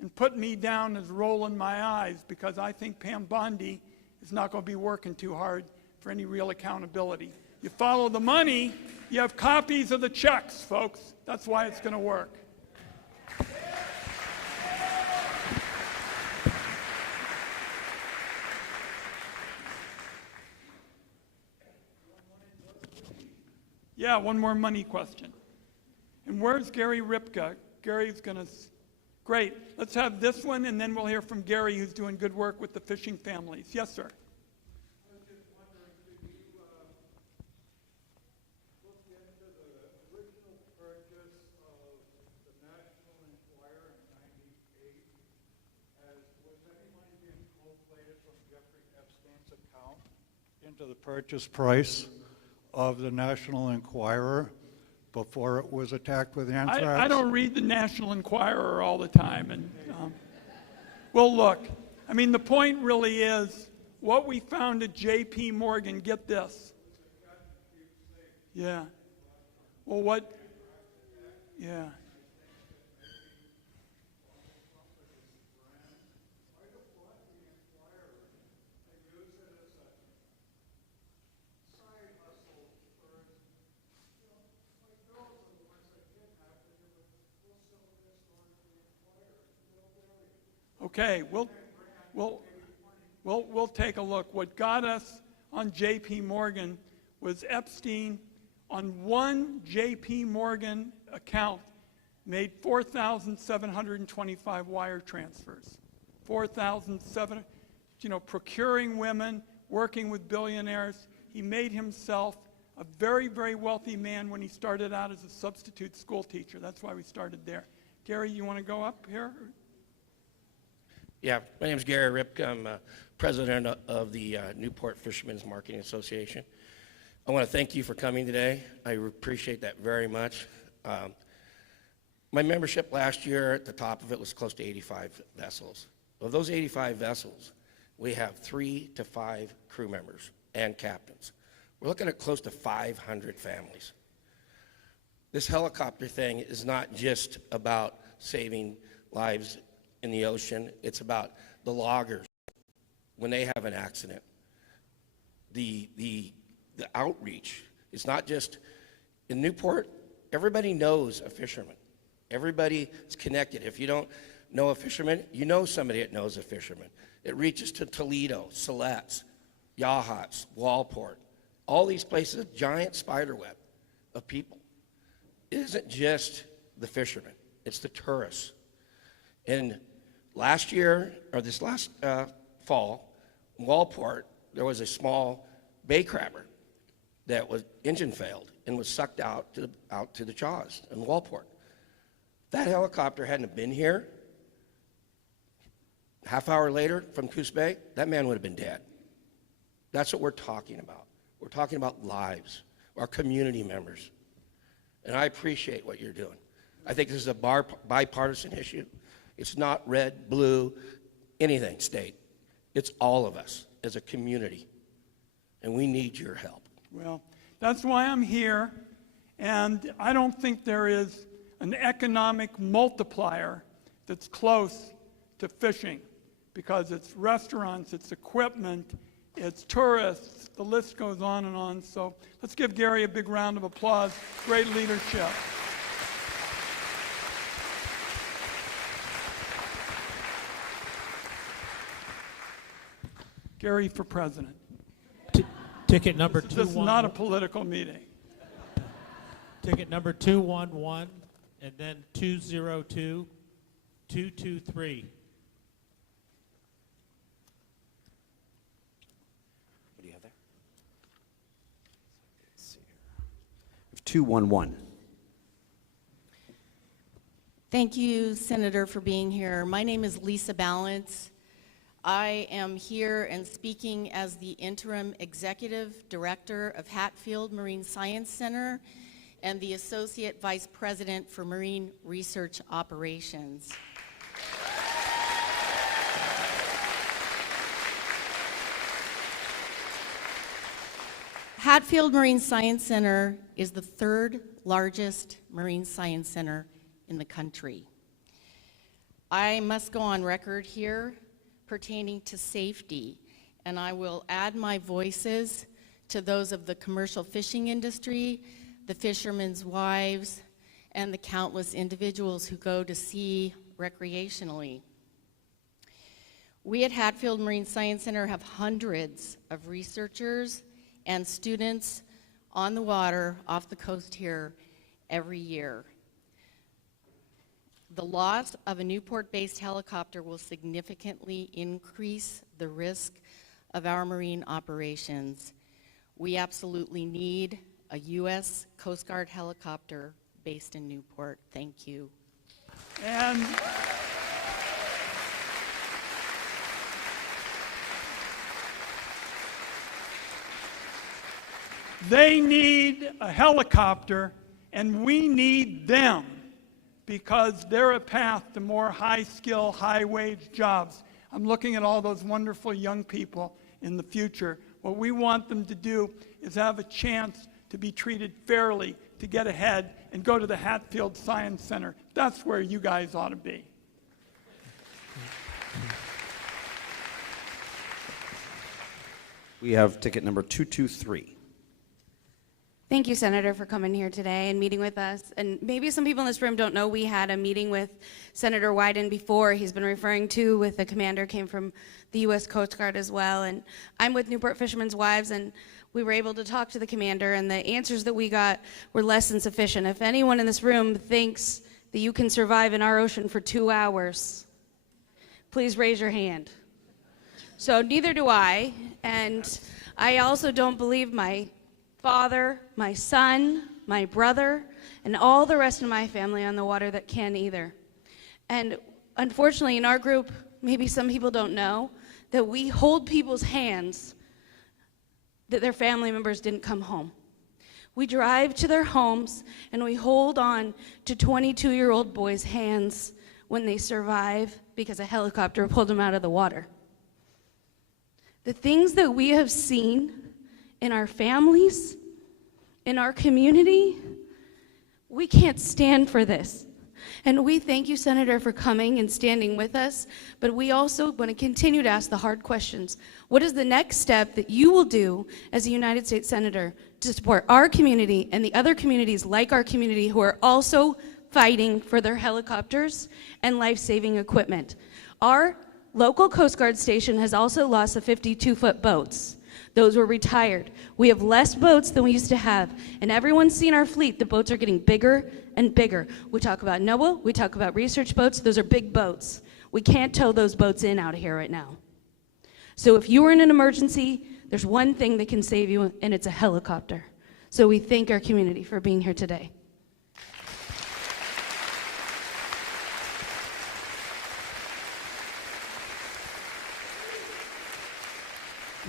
and put me down as rolling my eyes, because I think Pam Bondi is not going to be working too hard for any real accountability. You follow the money, you have copies of the checks, folks. That's why it's going to work. Yeah, one more money question. And where's Gary Ripka? Gary's going to... Great. Let's have this one, and then we'll hear from Gary, who's doing good work with the fishing families. Yes, sir. I was just wondering, did you look into the original purchase of the National Enquirer in '98? Was any money being collated from Jeffrey Epstein's account into the purchase price of the National Enquirer? before it was attacked with anthrax? I don't read the National Enquirer all the time. And well, look, I mean, the point really is what we found at J.P. Morgan, get this. Yeah. Well, what? Yeah. Okay, we'll take a look. What got us on J.P. Morgan was Epstein, on one J.P. Morgan account, made 4,725 wire transfers. 4,700, procuring women, working with billionaires. He made himself a very, very wealthy man when he started out as a substitute school teacher. That's why we started there. Gary, you want to go up here? Yeah, my name is Gary Ripke. I'm president of the Newport Fishermen's Marketing Association. I want to thank you for coming today. I appreciate that very much. My membership last year, at the top of it, was close to 85 vessels. Of those 85 vessels, we have 3 to 5 crew members and captains. We're looking at close to 500 families. This helicopter thing is not just about saving lives in the ocean. It's about the loggers when they have an accident. The outreach. It's not just in Newport. Everybody knows a fisherman. Everybody is connected. If you don't know a fisherman, you know somebody that knows a fisherman. It reaches to Toledo, Siletz, Yachats, Walport, all these places, giant spider web of people. It isn't just the fishermen, it's the tourists. And last year, or this last fall, in Walport, there was a small bay crabber that was engine failed and was sucked out to the jaws in Walport. If that helicopter hadn't been here, half hour later from Coos Bay, that man would have been dead. That's what we're talking about. We're talking about lives, our community members. And I appreciate what you're doing. I think this is a bipartisan issue. It's not red, blue, anything state. It's all of us as a community. And we need your help. Well, that's why I'm here. And I don't think there is an economic multiplier that's close to fishing, because it's restaurants, it's equipment, it's tourists, the list goes on and on. So let's give Gary a big round of applause. Great leadership. Gary for president. Ticket number 211. This is not a political meeting. Ticket number 211, and then 202, 223. What do you have there? Let's see here. 211. Thank you, Senator, for being here. My name is Lisa Balance. I am here and speaking as the interim executive director of Hatfield Marine Science Center and the associate vice president for marine research operations. Hatfield Marine Science Center is the third largest marine science center in the country. I must go on record here pertaining to safety, and I will add my voices to those of the commercial fishing industry, the fishermen's wives, and the countless individuals who go to sea recreationally. We at Hatfield Marine Science Center have hundreds of researchers and students on the water off the coast here every year. The loss of a Newport-based helicopter will significantly increase the risk of our marine operations. We absolutely need a U.S. Coast Guard helicopter based in Newport. Thank you. And they need a helicopter, And we need them because they're a path to more high-skill, high-wage jobs. I'm looking at all those wonderful young people in the future. What we want them to do is have a chance to be treated fairly, to get ahead and go to the Hatfield Science Center. That's where you guys ought to be. We have ticket number 223. Thank you, Senator, for coming here today and meeting with us. And maybe some people in this room don't know we had a meeting with Senator Wyden before. He's been referring to with the commander, came from the U.S. Coast Guard as well. And I'm with Newport Fishermen's Wives, and we were able to talk to the commander, and the answers that we got were less than sufficient. If anyone in this room thinks that you can survive in our ocean for 2 hours, please raise your hand. So neither do I, and I also don't believe my father, my son, my brother, and all the rest of my family on the water that can either. And unfortunately, in our group, maybe some people don't know, that we hold people's hands that their family members didn't come home. We drive to their homes, and we hold on to 22-year-old boys' hands when they survive because a helicopter pulled them out of the water. The things that we have seen in our families, in our community, we can't stand for this. And we thank you, Senator, for coming and standing with us, but we also want to continue to ask the hard questions. What is the next step that you will do as a United States Senator to support our community and the other communities like our community who are also fighting for their helicopters and life-saving equipment? Our local Coast Guard station has also lost the 52-foot boats. Those were retired. We have less boats than we used to have, and everyone's seen our fleet. The boats are getting bigger and bigger. We talk about NOAA, we talk about research boats. Those are big boats. We can't tow those boats in out of here right now. So if you are in an emergency, there's one thing that can save you, and it's a helicopter. So we thank our community for being here today.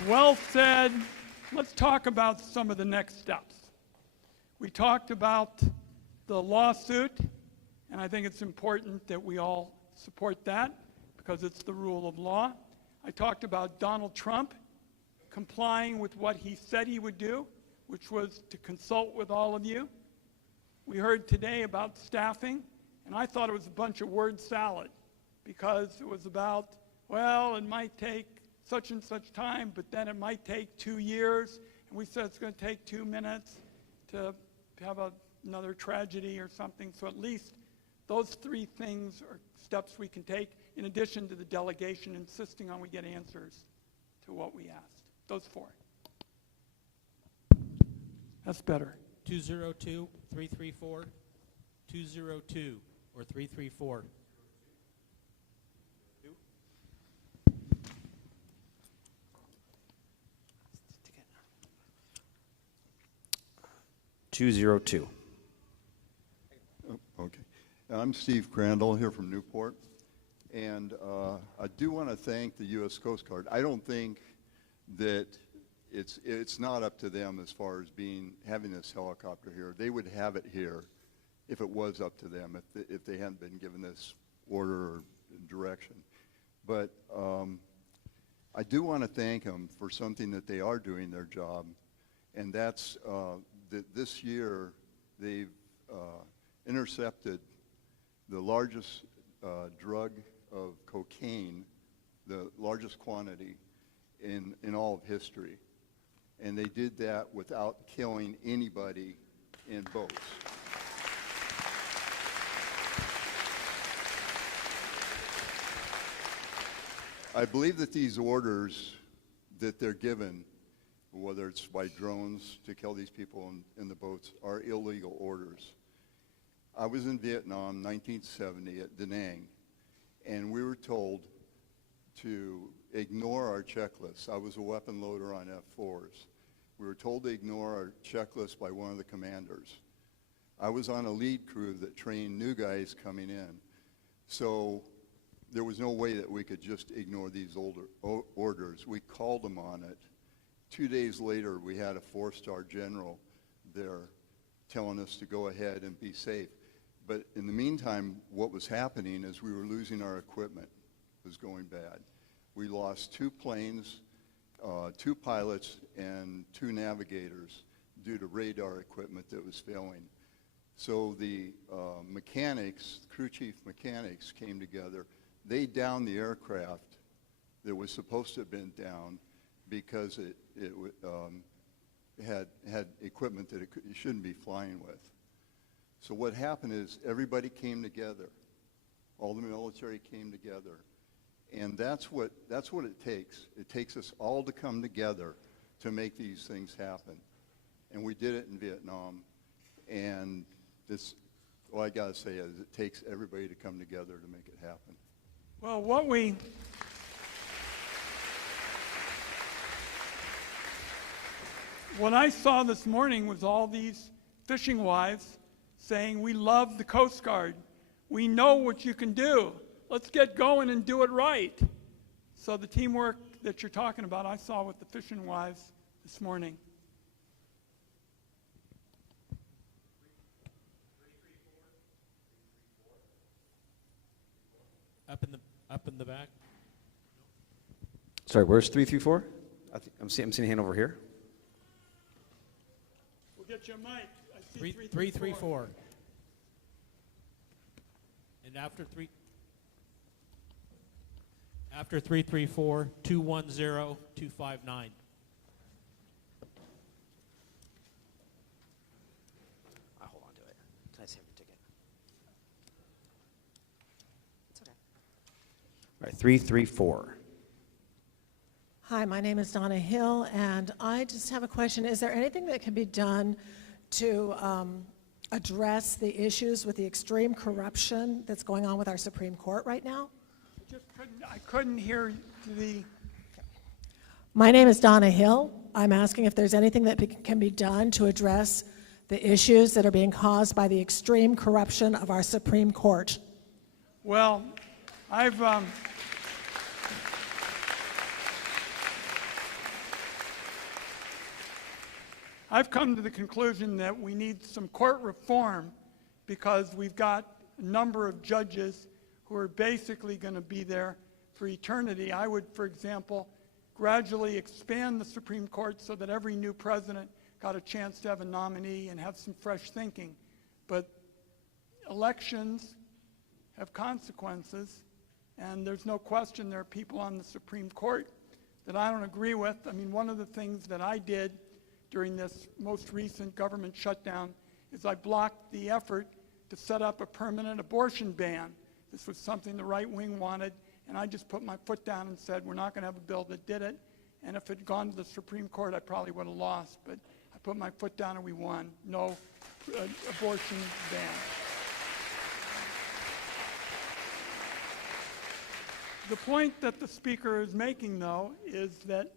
Well said. Let's talk about some of the next steps. We talked about the lawsuit, and I think it's important that we all support that because it's the rule of law. I talked about Donald Trump complying with what he said he would do, which was to consult with all of you. We heard today about staffing, and I thought it was a bunch of word salad because it was about, well, it might take such and such time, but then it might take 2 years, and we said it's going to take 2 minutes to have another tragedy or something. So at least those 3 things are steps we can take in addition to the delegation insisting on we get answers to what we asked. Those 4. That's better. 202, 334, 202, or 334. 202. Okay. I'm Steve Crandall here from Newport, and I do want to thank the U.S. Coast Guard. I don't think that it's not up to them as far as having this helicopter here. They would have it here if it was up to them, if they hadn't been given this order or direction. But I do want to thank them for something that they are doing their job, and that's that this year they've intercepted the largest drug of cocaine, the largest quantity in all of history. And they did that without killing anybody in boats. I believe that these orders that they're given, whether it's by drones to kill these people in the boats, are illegal orders. I was in Vietnam 1970 at Da Nang, and we were told to ignore our checklists. I was a weapon loader on F-4s. We were told to ignore our checklist by one of the commanders. I was on a lead crew that trained new guys coming in. So there was no way that we could just ignore these orders. We called them on it. 2 days later, we had a 4-star general there telling us to go ahead and be safe. But in the meantime, what was happening is we were losing our equipment. It was going bad. We lost 2 planes, 2 pilots, and 2 navigators due to radar equipment that was failing. So the mechanics, crew chief mechanics came together. They downed the aircraft that was supposed to have been down because it had equipment that it shouldn't be flying with. So what happened is everybody came together. All the military came together. And that's what it takes. It takes us all to come together to make these things happen. And we did it in Vietnam. And this, all I got to say is it takes everybody to come together to make it happen. Well, what I saw this morning was all these fishing wives saying, we love the Coast Guard. We know what you can do. Let's get going and do it right. So the teamwork that you're talking about, I saw with the fishing wives this morning. Up in the back. Sorry, where's 334? I'm seeing a hand over here. We'll get you a mic. I see 334. And after 334, 210, 259. I'll hold on to it. Can I see your ticket? It's okay. All right, 334. Hi, my name is Donna Hill, and I just have a question. Is there anything that can be done to address the issues with the extreme corruption that's going on with our Supreme Court right now? I couldn't hear the... My name is Donna Hill. I'm asking if there's anything that can be done to address the issues that are being caused by the extreme corruption of our Supreme Court. Well, I've come to the conclusion that we need some court reform because we've got a number of judges who are basically going to be there for eternity. I would, for example, gradually expand the Supreme Court so that every new president got a chance to have a nominee and have some fresh thinking. But elections have consequences, and there's no question there are people on the Supreme Court that I don't agree with. I mean, one of the things that I did during this most recent government shutdown is I blocked the effort to set up a permanent abortion ban. This was something the right wing wanted, and I just put my foot down and said, we're not going to have a bill that did it. And if it had gone to the Supreme Court, I probably would have lost. But I put my foot down and we won. No abortion ban. The point that the speaker is making, though, is that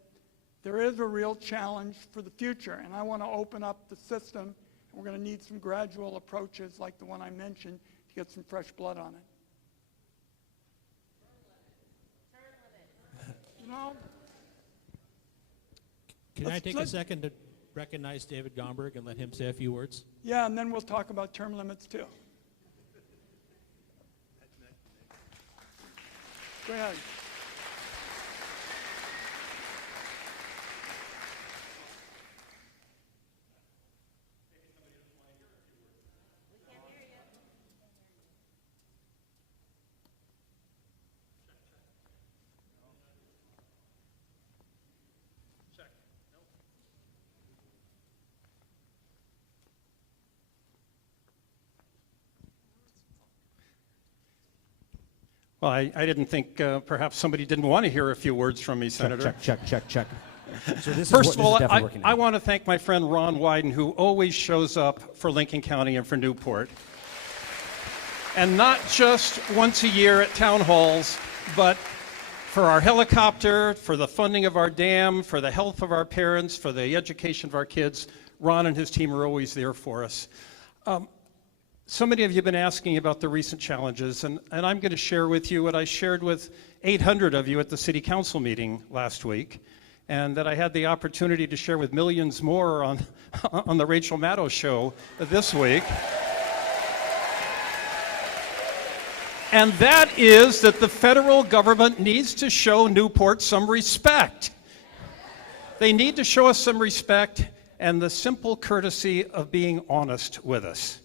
there is a real challenge for the future, and I want to open up the system, and we're going to need some gradual approaches like the one I mentioned to get some fresh blood on it. You know, Can I take a second to recognize David Gomberg and let him say a few words? yeah, and then we'll talk about term limits too. Go ahead. Well, I didn't think perhaps somebody didn't want to hear a few words from me, Senator. Check. So this First is of all, definitely working I out. want to thank my friend Ron Wyden, who always shows up for Lincoln County and for Newport. And not just once a year at town halls, but for our helicopter, for the funding of our dam, for the health of our parents, for the education of our kids. Ron and his team are always there for us. So many of you have been asking about the recent challenges, and I'm going to share with you what I shared with 800 of you at the City Council meeting last week. and that I had the opportunity to share with millions more on, on the Rachel Maddow show this week. And that is that the federal government needs to show Newport some respect. They need to show us some respect and the simple courtesy of being honest with us.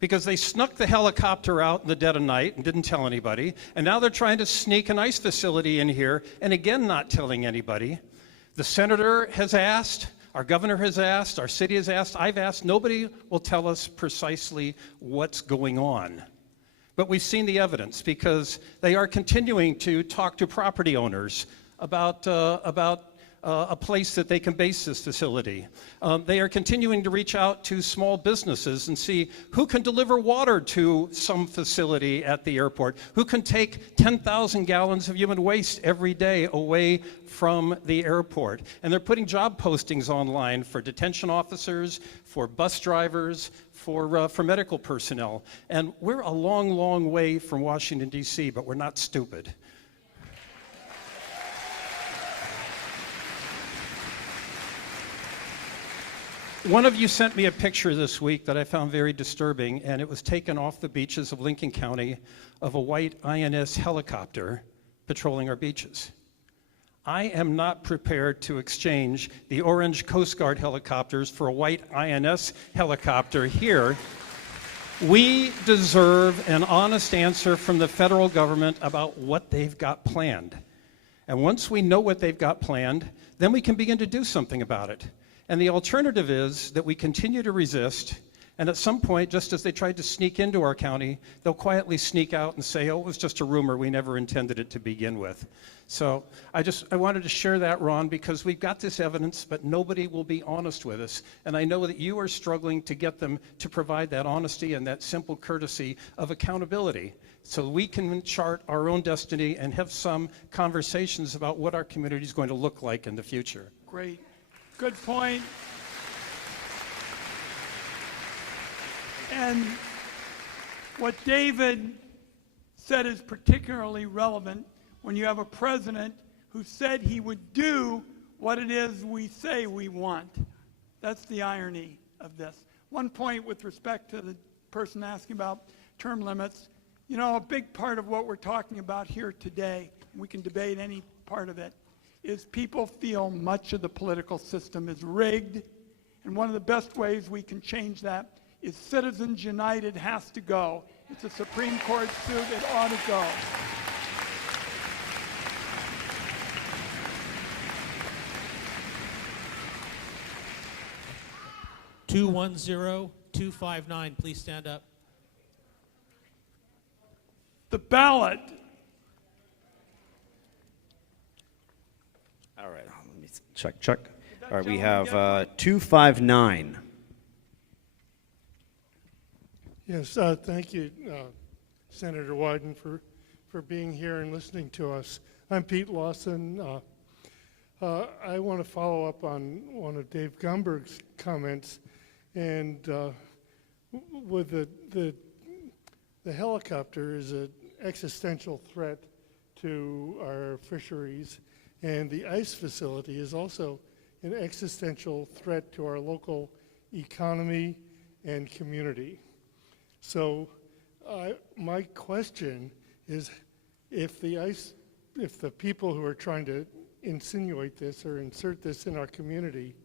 Because they snuck the helicopter out in the dead of night and didn't tell anybody, and now they're trying to sneak an ice facility in here, and again not telling anybody. The senator has asked, our governor has asked, our city has asked, I've asked. Nobody will tell us precisely what's going on. But we've seen the evidence because they are continuing to talk to property owners about a place that they can base this facility. They are continuing to reach out to small businesses and see who can deliver water to some facility at the airport, who can take 10,000 gallons of human waste every day away from the airport. And they're putting job postings online for detention officers, for bus drivers, for medical personnel. And we're a long, long way from Washington, D.C., but we're not stupid. One of you sent me a picture this week that I found very disturbing, and it was taken off the beaches of Lincoln County of a white INS helicopter patrolling our beaches. I am not prepared to exchange the orange Coast Guard helicopters for a white INS helicopter here. We deserve an honest answer from the federal government about what they've got planned. And once we know what they've got planned, then we can begin to do something about it. And the alternative is that we continue to resist, and at some point, just as they tried to sneak into our county, they'll quietly sneak out and say, oh, it was just a rumor, we never intended it to begin with. So I wanted to share that, Ron, because we've got this evidence, but nobody will be honest with us. And I know that you are struggling to get them to provide that honesty and that simple courtesy of accountability so we can chart our own destiny and have some conversations about what our community is going to look like in the future. Great. Good point. And what David said is particularly relevant when you have a president who said he would do what it is we say we want. That's the irony of this. One point with respect to the person asking about term limits. You know, a big part of what we're talking about here today, and we can debate any part of it, is people feel much of the political system is rigged, and one of the best ways we can change that is Citizens United has to go. It's a Supreme Court suit, it ought to go. $210-259, please stand up. The ballot. All right, let me check. All right, we have 259. Yes, thank you, Senator Wyden, for being here and listening to us. I'm Pete Lawson. I want to follow up on one of Dave Gumberg's comments, and with the helicopter is an existential threat to our fisheries, and the ice facility is also an existential threat to our local economy and community. So my question is, if the people who are trying to insinuate this or insert this in our community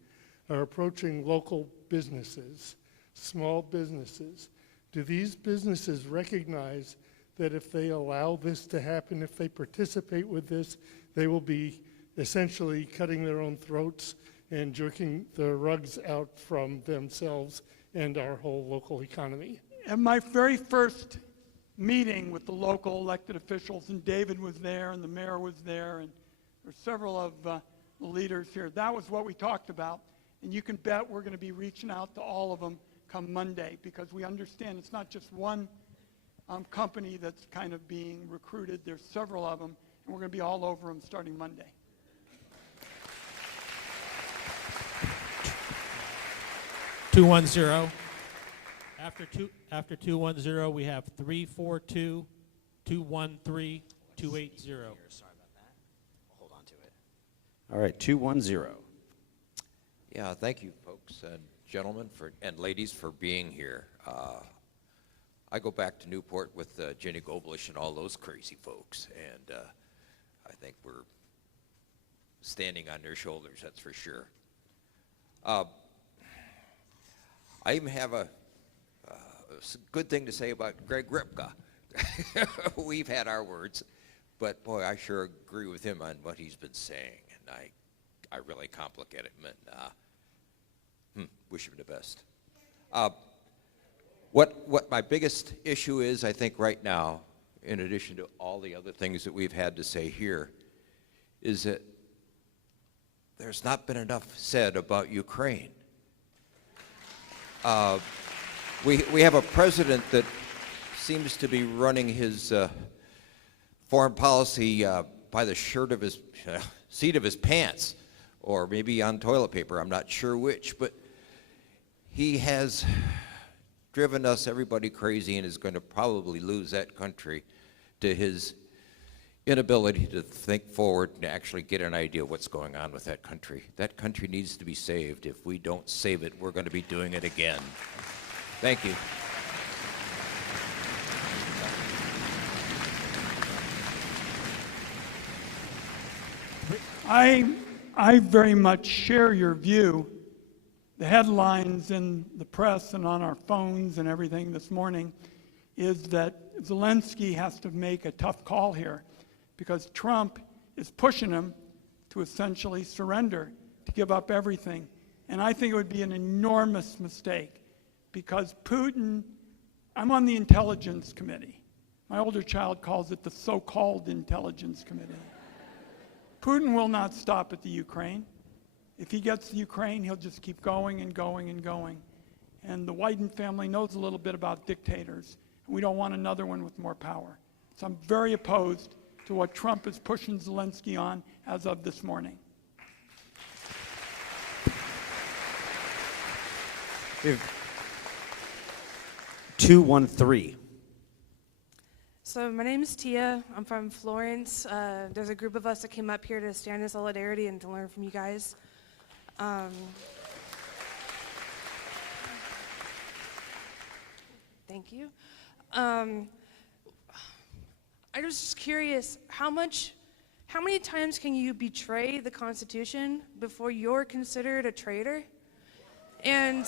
are approaching local businesses, small businesses, do these businesses recognize that if they allow this to happen, if they participate with this, they will be essentially cutting their own throats and jerking the rugs out from themselves and our whole local economy? At my very first meeting with the local elected officials, and David was there, and the mayor was there, and there were several of the leaders here, that was what we talked about. And you can bet we're going to be reaching out to all of them come Monday, because we understand it's not just one company that's kind of being recruited. There's several of them, and we're going to be all over them starting Monday. $210. After 210, we have 342, 213, 280. Sorry about that. We'll hold on to it. All right, 210. Yeah, thank you, folks and gentlemen and ladies for being here. I go back to Newport with Jenny Goblish and all those crazy folks, and I think we're standing on their shoulders, that's for sure. I even have a good thing to say about Greg Ripka. We've had our words, but boy, I sure agree with him on what he's been saying, and I really compliment him and wish him the best. What my biggest issue is, I think right now, in addition to all the other things that we've had to say here, is that there's not been enough said about Ukraine. We have a president that seems to be running his foreign policy by the seat of his pants, or maybe on toilet paper, I'm not sure which, but he has driven us, everybody, crazy, and is going to probably lose that country to his inability to think forward and actually get an idea of what's going on with that country. That country needs to be saved. If we don't save it, we're going to be doing it again. Thank you. I very much share your view. The headlines in the press and on our phones and everything this morning is that Zelensky has to make a tough call here because Trump is pushing him to essentially surrender, to give up everything. And I think it would be an enormous mistake because Putin, I'm on the Intelligence Committee. My older child calls it the so-called Intelligence Committee. Putin will not stop at the Ukraine. If he gets to Ukraine, he'll just keep going and going and going. And the Wyden family knows a little bit about dictators, and we don't want another one with more power. So I'm very opposed to what Trump is pushing Zelensky on as of this morning. 213. So my name is Tia. I'm from Florence. There's a group of us that came up here to stand in solidarity and to learn from you guys. Thank you. I was just curious, how many times can you betray the Constitution before you're considered a traitor? And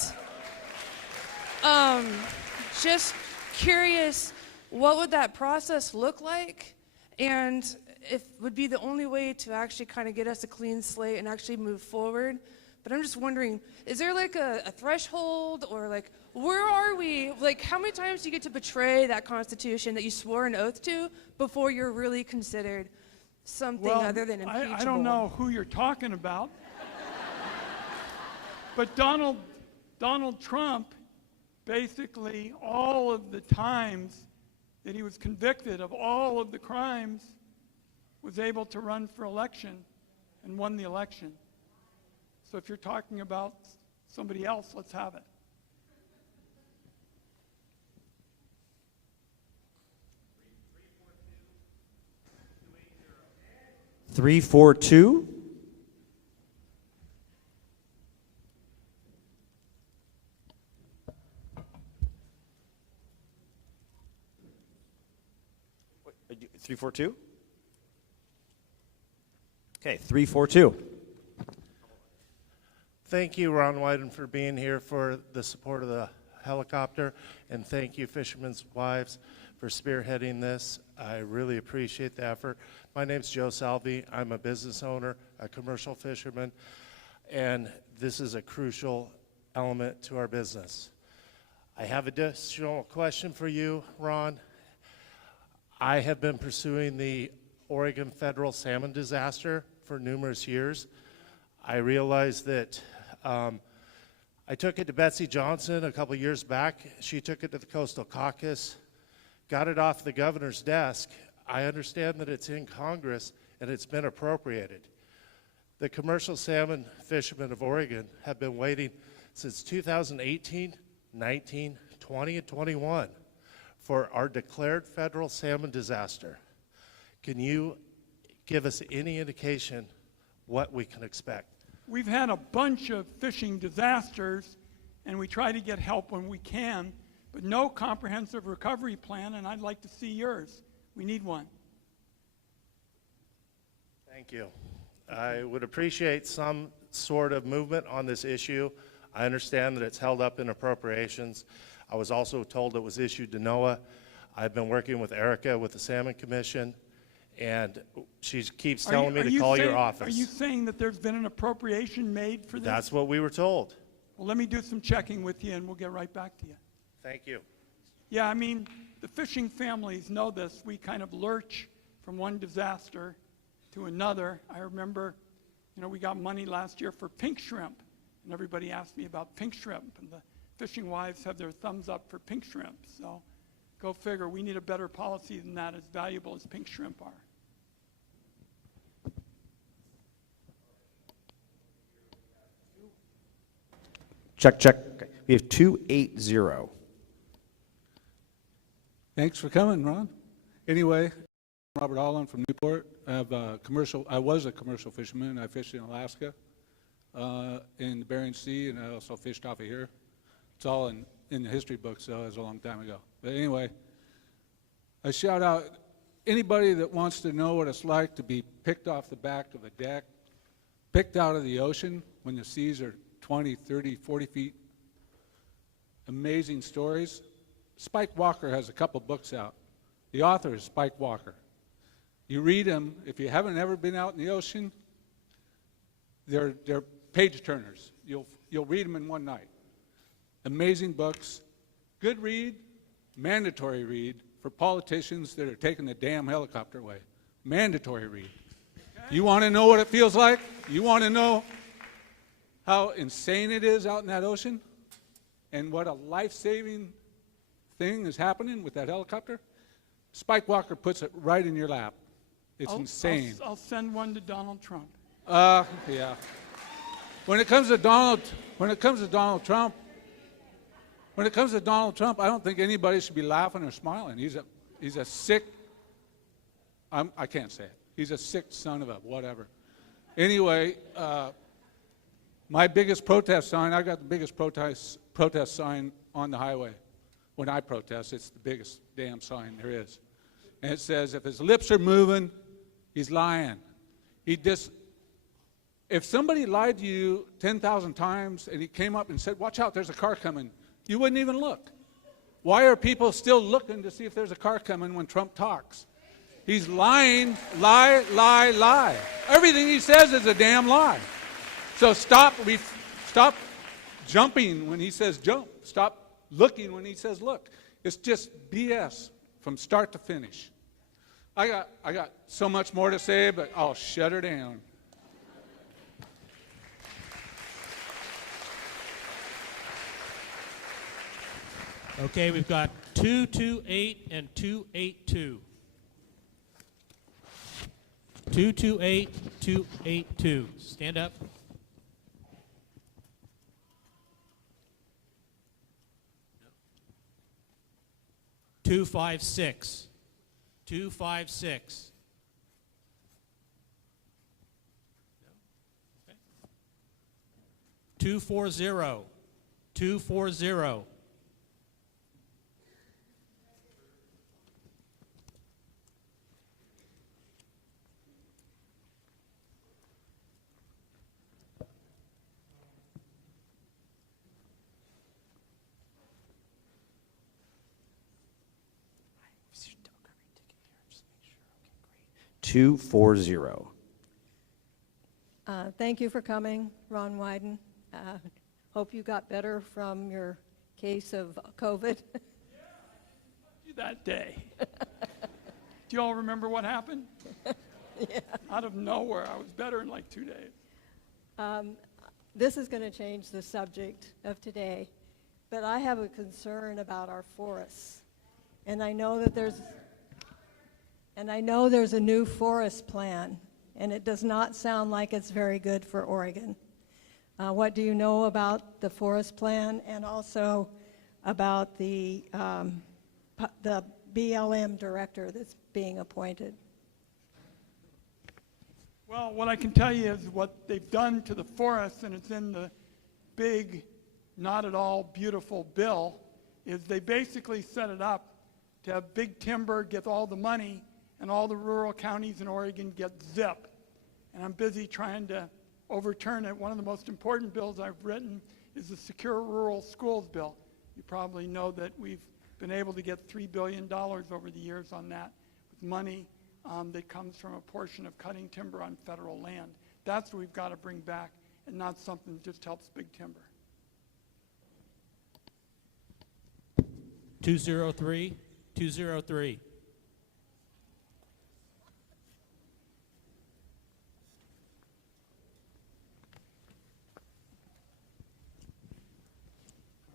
just curious, what would that process look like? And if would be the only way to actually kind of get us a clean slate and actually move forward. But I'm just wondering, is there like a threshold, or like, where are we? Like, how many times do you get to betray that Constitution that you swore an oath to before you're really considered something other than impeachable? I don't know who you're talking about. But Donald Trump, basically all of the times that he was convicted of all of the crimes, was able to run for election and won the election. So if you're talking about somebody else, let's have it. Three, four, two. What, 342? Okay, 342. Thank you, Ron Wyden, for being here for the support of the helicopter, and thank you, Fishermen's Wives, for spearheading this. I really appreciate the effort. My name's Joe Salvi. I'm a business owner, a commercial fisherman, and this is a crucial element to our business. I have an additional question for you, Ron. I have been pursuing the Oregon federal salmon disaster for numerous years. I realized that I took it to Betsy Johnson a couple years back. She took it to the Coastal Caucus, got it off the governor's desk. I understand that it's in Congress and it's been appropriated. The commercial salmon fishermen of Oregon have been waiting since 2018, 19, 20, and 21 for our declared federal salmon disaster. Can you give us any indication what we can expect. We've had a bunch of fishing disasters, and we try to get help when we can, but no comprehensive recovery plan, and I'd like to see yours. We need one. Thank you. I would appreciate some sort of movement on this issue. I understand that it's held up in appropriations. I was also told it was issued to NOAA. I've been working with Erica with the Salmon Commission, and she keeps telling me to call your office. Are you saying that there's been an appropriation made for this? That's what we were told. Well, let me do some checking with you, and we'll get right back to you. Thank you. Yeah, I mean, the fishing families know this. We kind of lurch from one disaster to another. I remember, we got money last year for pink shrimp, and everybody asked me about pink shrimp, and the fishing wives have their thumbs up for pink shrimp. So go figure, we need a better policy than that, as valuable as pink shrimp are. Check, check. Okay. We have 280. Thanks for coming, Ron. Anyway, Robert Allen from Newport. I was a commercial fisherman. I fished in Alaska, in the Bering Sea, and I also fished off of here. It's all in the history books, so it was a long time ago. But anyway, I shout out anybody that wants to know what it's like to be picked off the back of a deck, picked out of the ocean when the seas are 20, 30, 40 feet. Amazing stories. Spike Walker has a couple books out. The author is Spike Walker. You read them. If you haven't ever been out in the ocean, they're page turners. You'll read them in one night. Amazing books. Good read, mandatory read for politicians that are taking the damn helicopter away. Mandatory read. Okay. You want to know what it feels like? You want to know how insane it is out in that ocean? And what a life-saving thing is happening with that helicopter? Spike Walker puts it right in your lap. It's insane. I'll send one to Donald Trump. Yeah. When it comes to Donald Trump, I don't think anybody should be laughing or smiling. He's a sick. I can't say it. He's a sick son of a whatever. Anyway, my biggest protest sign. I got the biggest protest sign on the highway. When I protest, it's the biggest damn sign there is, and it says, "If his lips are moving, he's lying." If somebody lied to you 10,000 times and he came up and said, "Watch out, there's a car coming," you wouldn't even look. Why are people still looking to see if there's a car coming when Trump talks? He's lying, lie, lie, lie. Everything he says is a damn lie. So stop jumping when he says jump. Stop looking when he says look. It's just BS from start to finish. I got so much more to say, but I'll shut her down. Okay, we've got 228 and 282. 228, 282. Stand up. No. 256. 256. No. Okay. 240. 240. Two 240. Thank you for coming, Ron Wyden. Hope you got better from your case of COVID. That day. Do you all remember what happened? Yeah. Out of nowhere, I was better in like 2 days. This is going to change the subject of today, but I have a concern about our forests. And I know that there's a new forest plan, and it does not sound like it's very good for Oregon. What do you know about the forest plan, and also about the BLM director that's being appointed? Well, what I can tell you is what they've done to the forests, and it's in the big, not at all beautiful bill, is they basically set it up to have big timber get all the money and all the rural counties in Oregon get zip. And I'm busy trying to overturn it. One of the most important bills I've written is the Secure Rural Schools bill. You probably know that we've been able to get $3 billion over the years on that, with money that comes from a portion of cutting timber on federal land. That's what we've got to bring back, and not something that just helps big timber. 203, 203.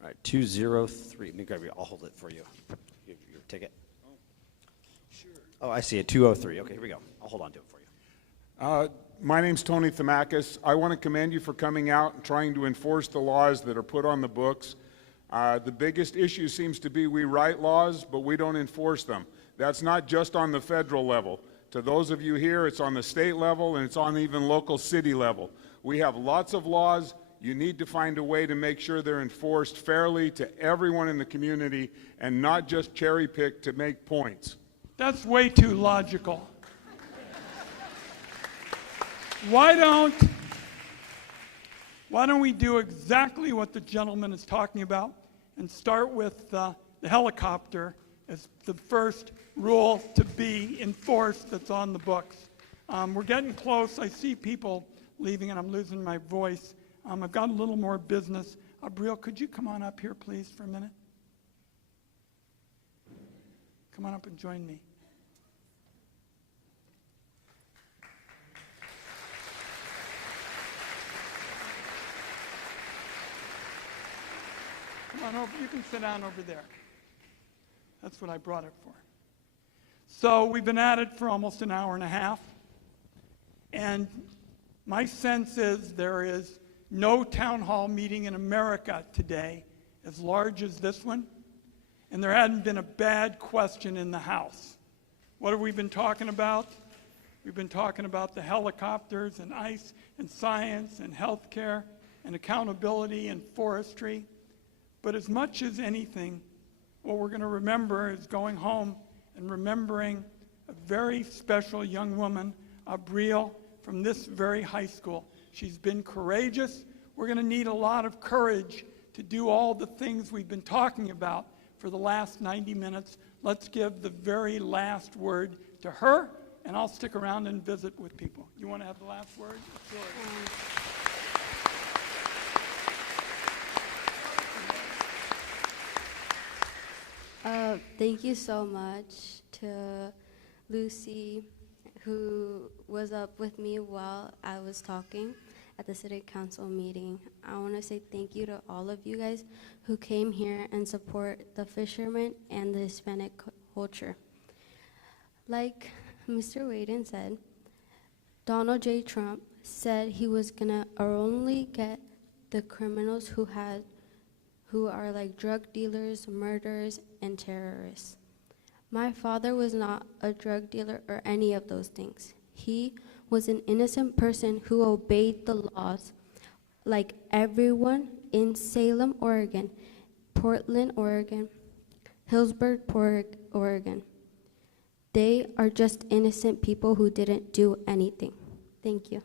All right, 203. Let me grab you. I'll hold it for you. Your ticket. Oh, I see it. 203. Okay, here we go. I'll hold on to it for you. My name's Tony Thamakis. I want to commend you for coming out and trying to enforce the laws that are put on the books. The biggest issue seems to be we write laws, but we don't enforce them. That's not just on the federal level. To those of you here, it's on the state level, and it's on even local city level. We have lots of laws. You need to find a way to make sure they're enforced fairly to everyone in the community and not just cherry-picked to make points. That's way too logical. Why don't we do exactly what the gentleman is talking about and start with the helicopter as the first rule to be enforced that's on the books. We're getting close. I see people leaving and I'm losing my voice. I've got a little more business. Abril, could you come on up here, please, for a minute? Come on up and join me. Come on over. You can sit down over there. That's what I brought it for. So we've been at it for almost an hour and a half. And my sense is there is no town hall meeting in America today as large as this one. And there hadn't been a bad question in the House. What have we been talking about? We've been talking about the helicopters and ice and science and healthcare and accountability and forestry. But as much as anything, what we're going to remember is going home and remembering a very special young woman, Abril, from this very high school. She's been courageous. We're going to need a lot of courage to do all the things we've been talking about for the last 90 minutes. Let's give the very last word to her, and I'll stick around and visit with people. You want to have the last word? It's yours. Thank you so much to Lucy, who was up with me while I was talking at the City Council meeting. I want to say thank you to all of you guys who came here and support the fishermen and the Hispanic culture. Like Mr. Wyden said, Donald J. Trump said he was going to only get the criminals who are like drug dealers, murderers, and terrorists. My father was not a drug dealer or any of those things. He was an innocent person who obeyed the laws like everyone in Salem, Oregon, Portland, Oregon, Hillsburg, Oregon. They are just innocent people who didn't do anything. Thank you.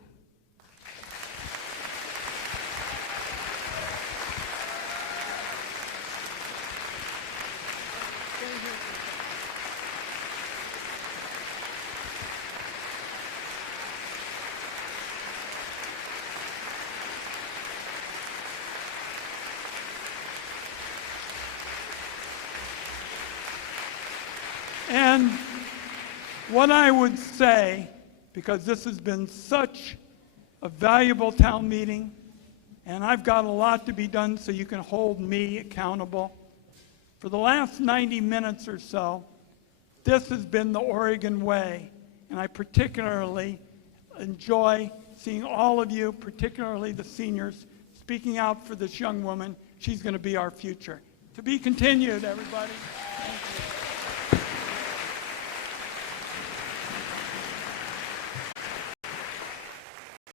And what I would say, because this has been such a valuable town meeting, and I've got a lot to be done so you can hold me accountable. For the last 90 minutes or so, this has been the Oregon way, and I particularly enjoy seeing all of you, particularly the seniors, speaking out for this young woman. She's going to be our future. To be continued, everybody.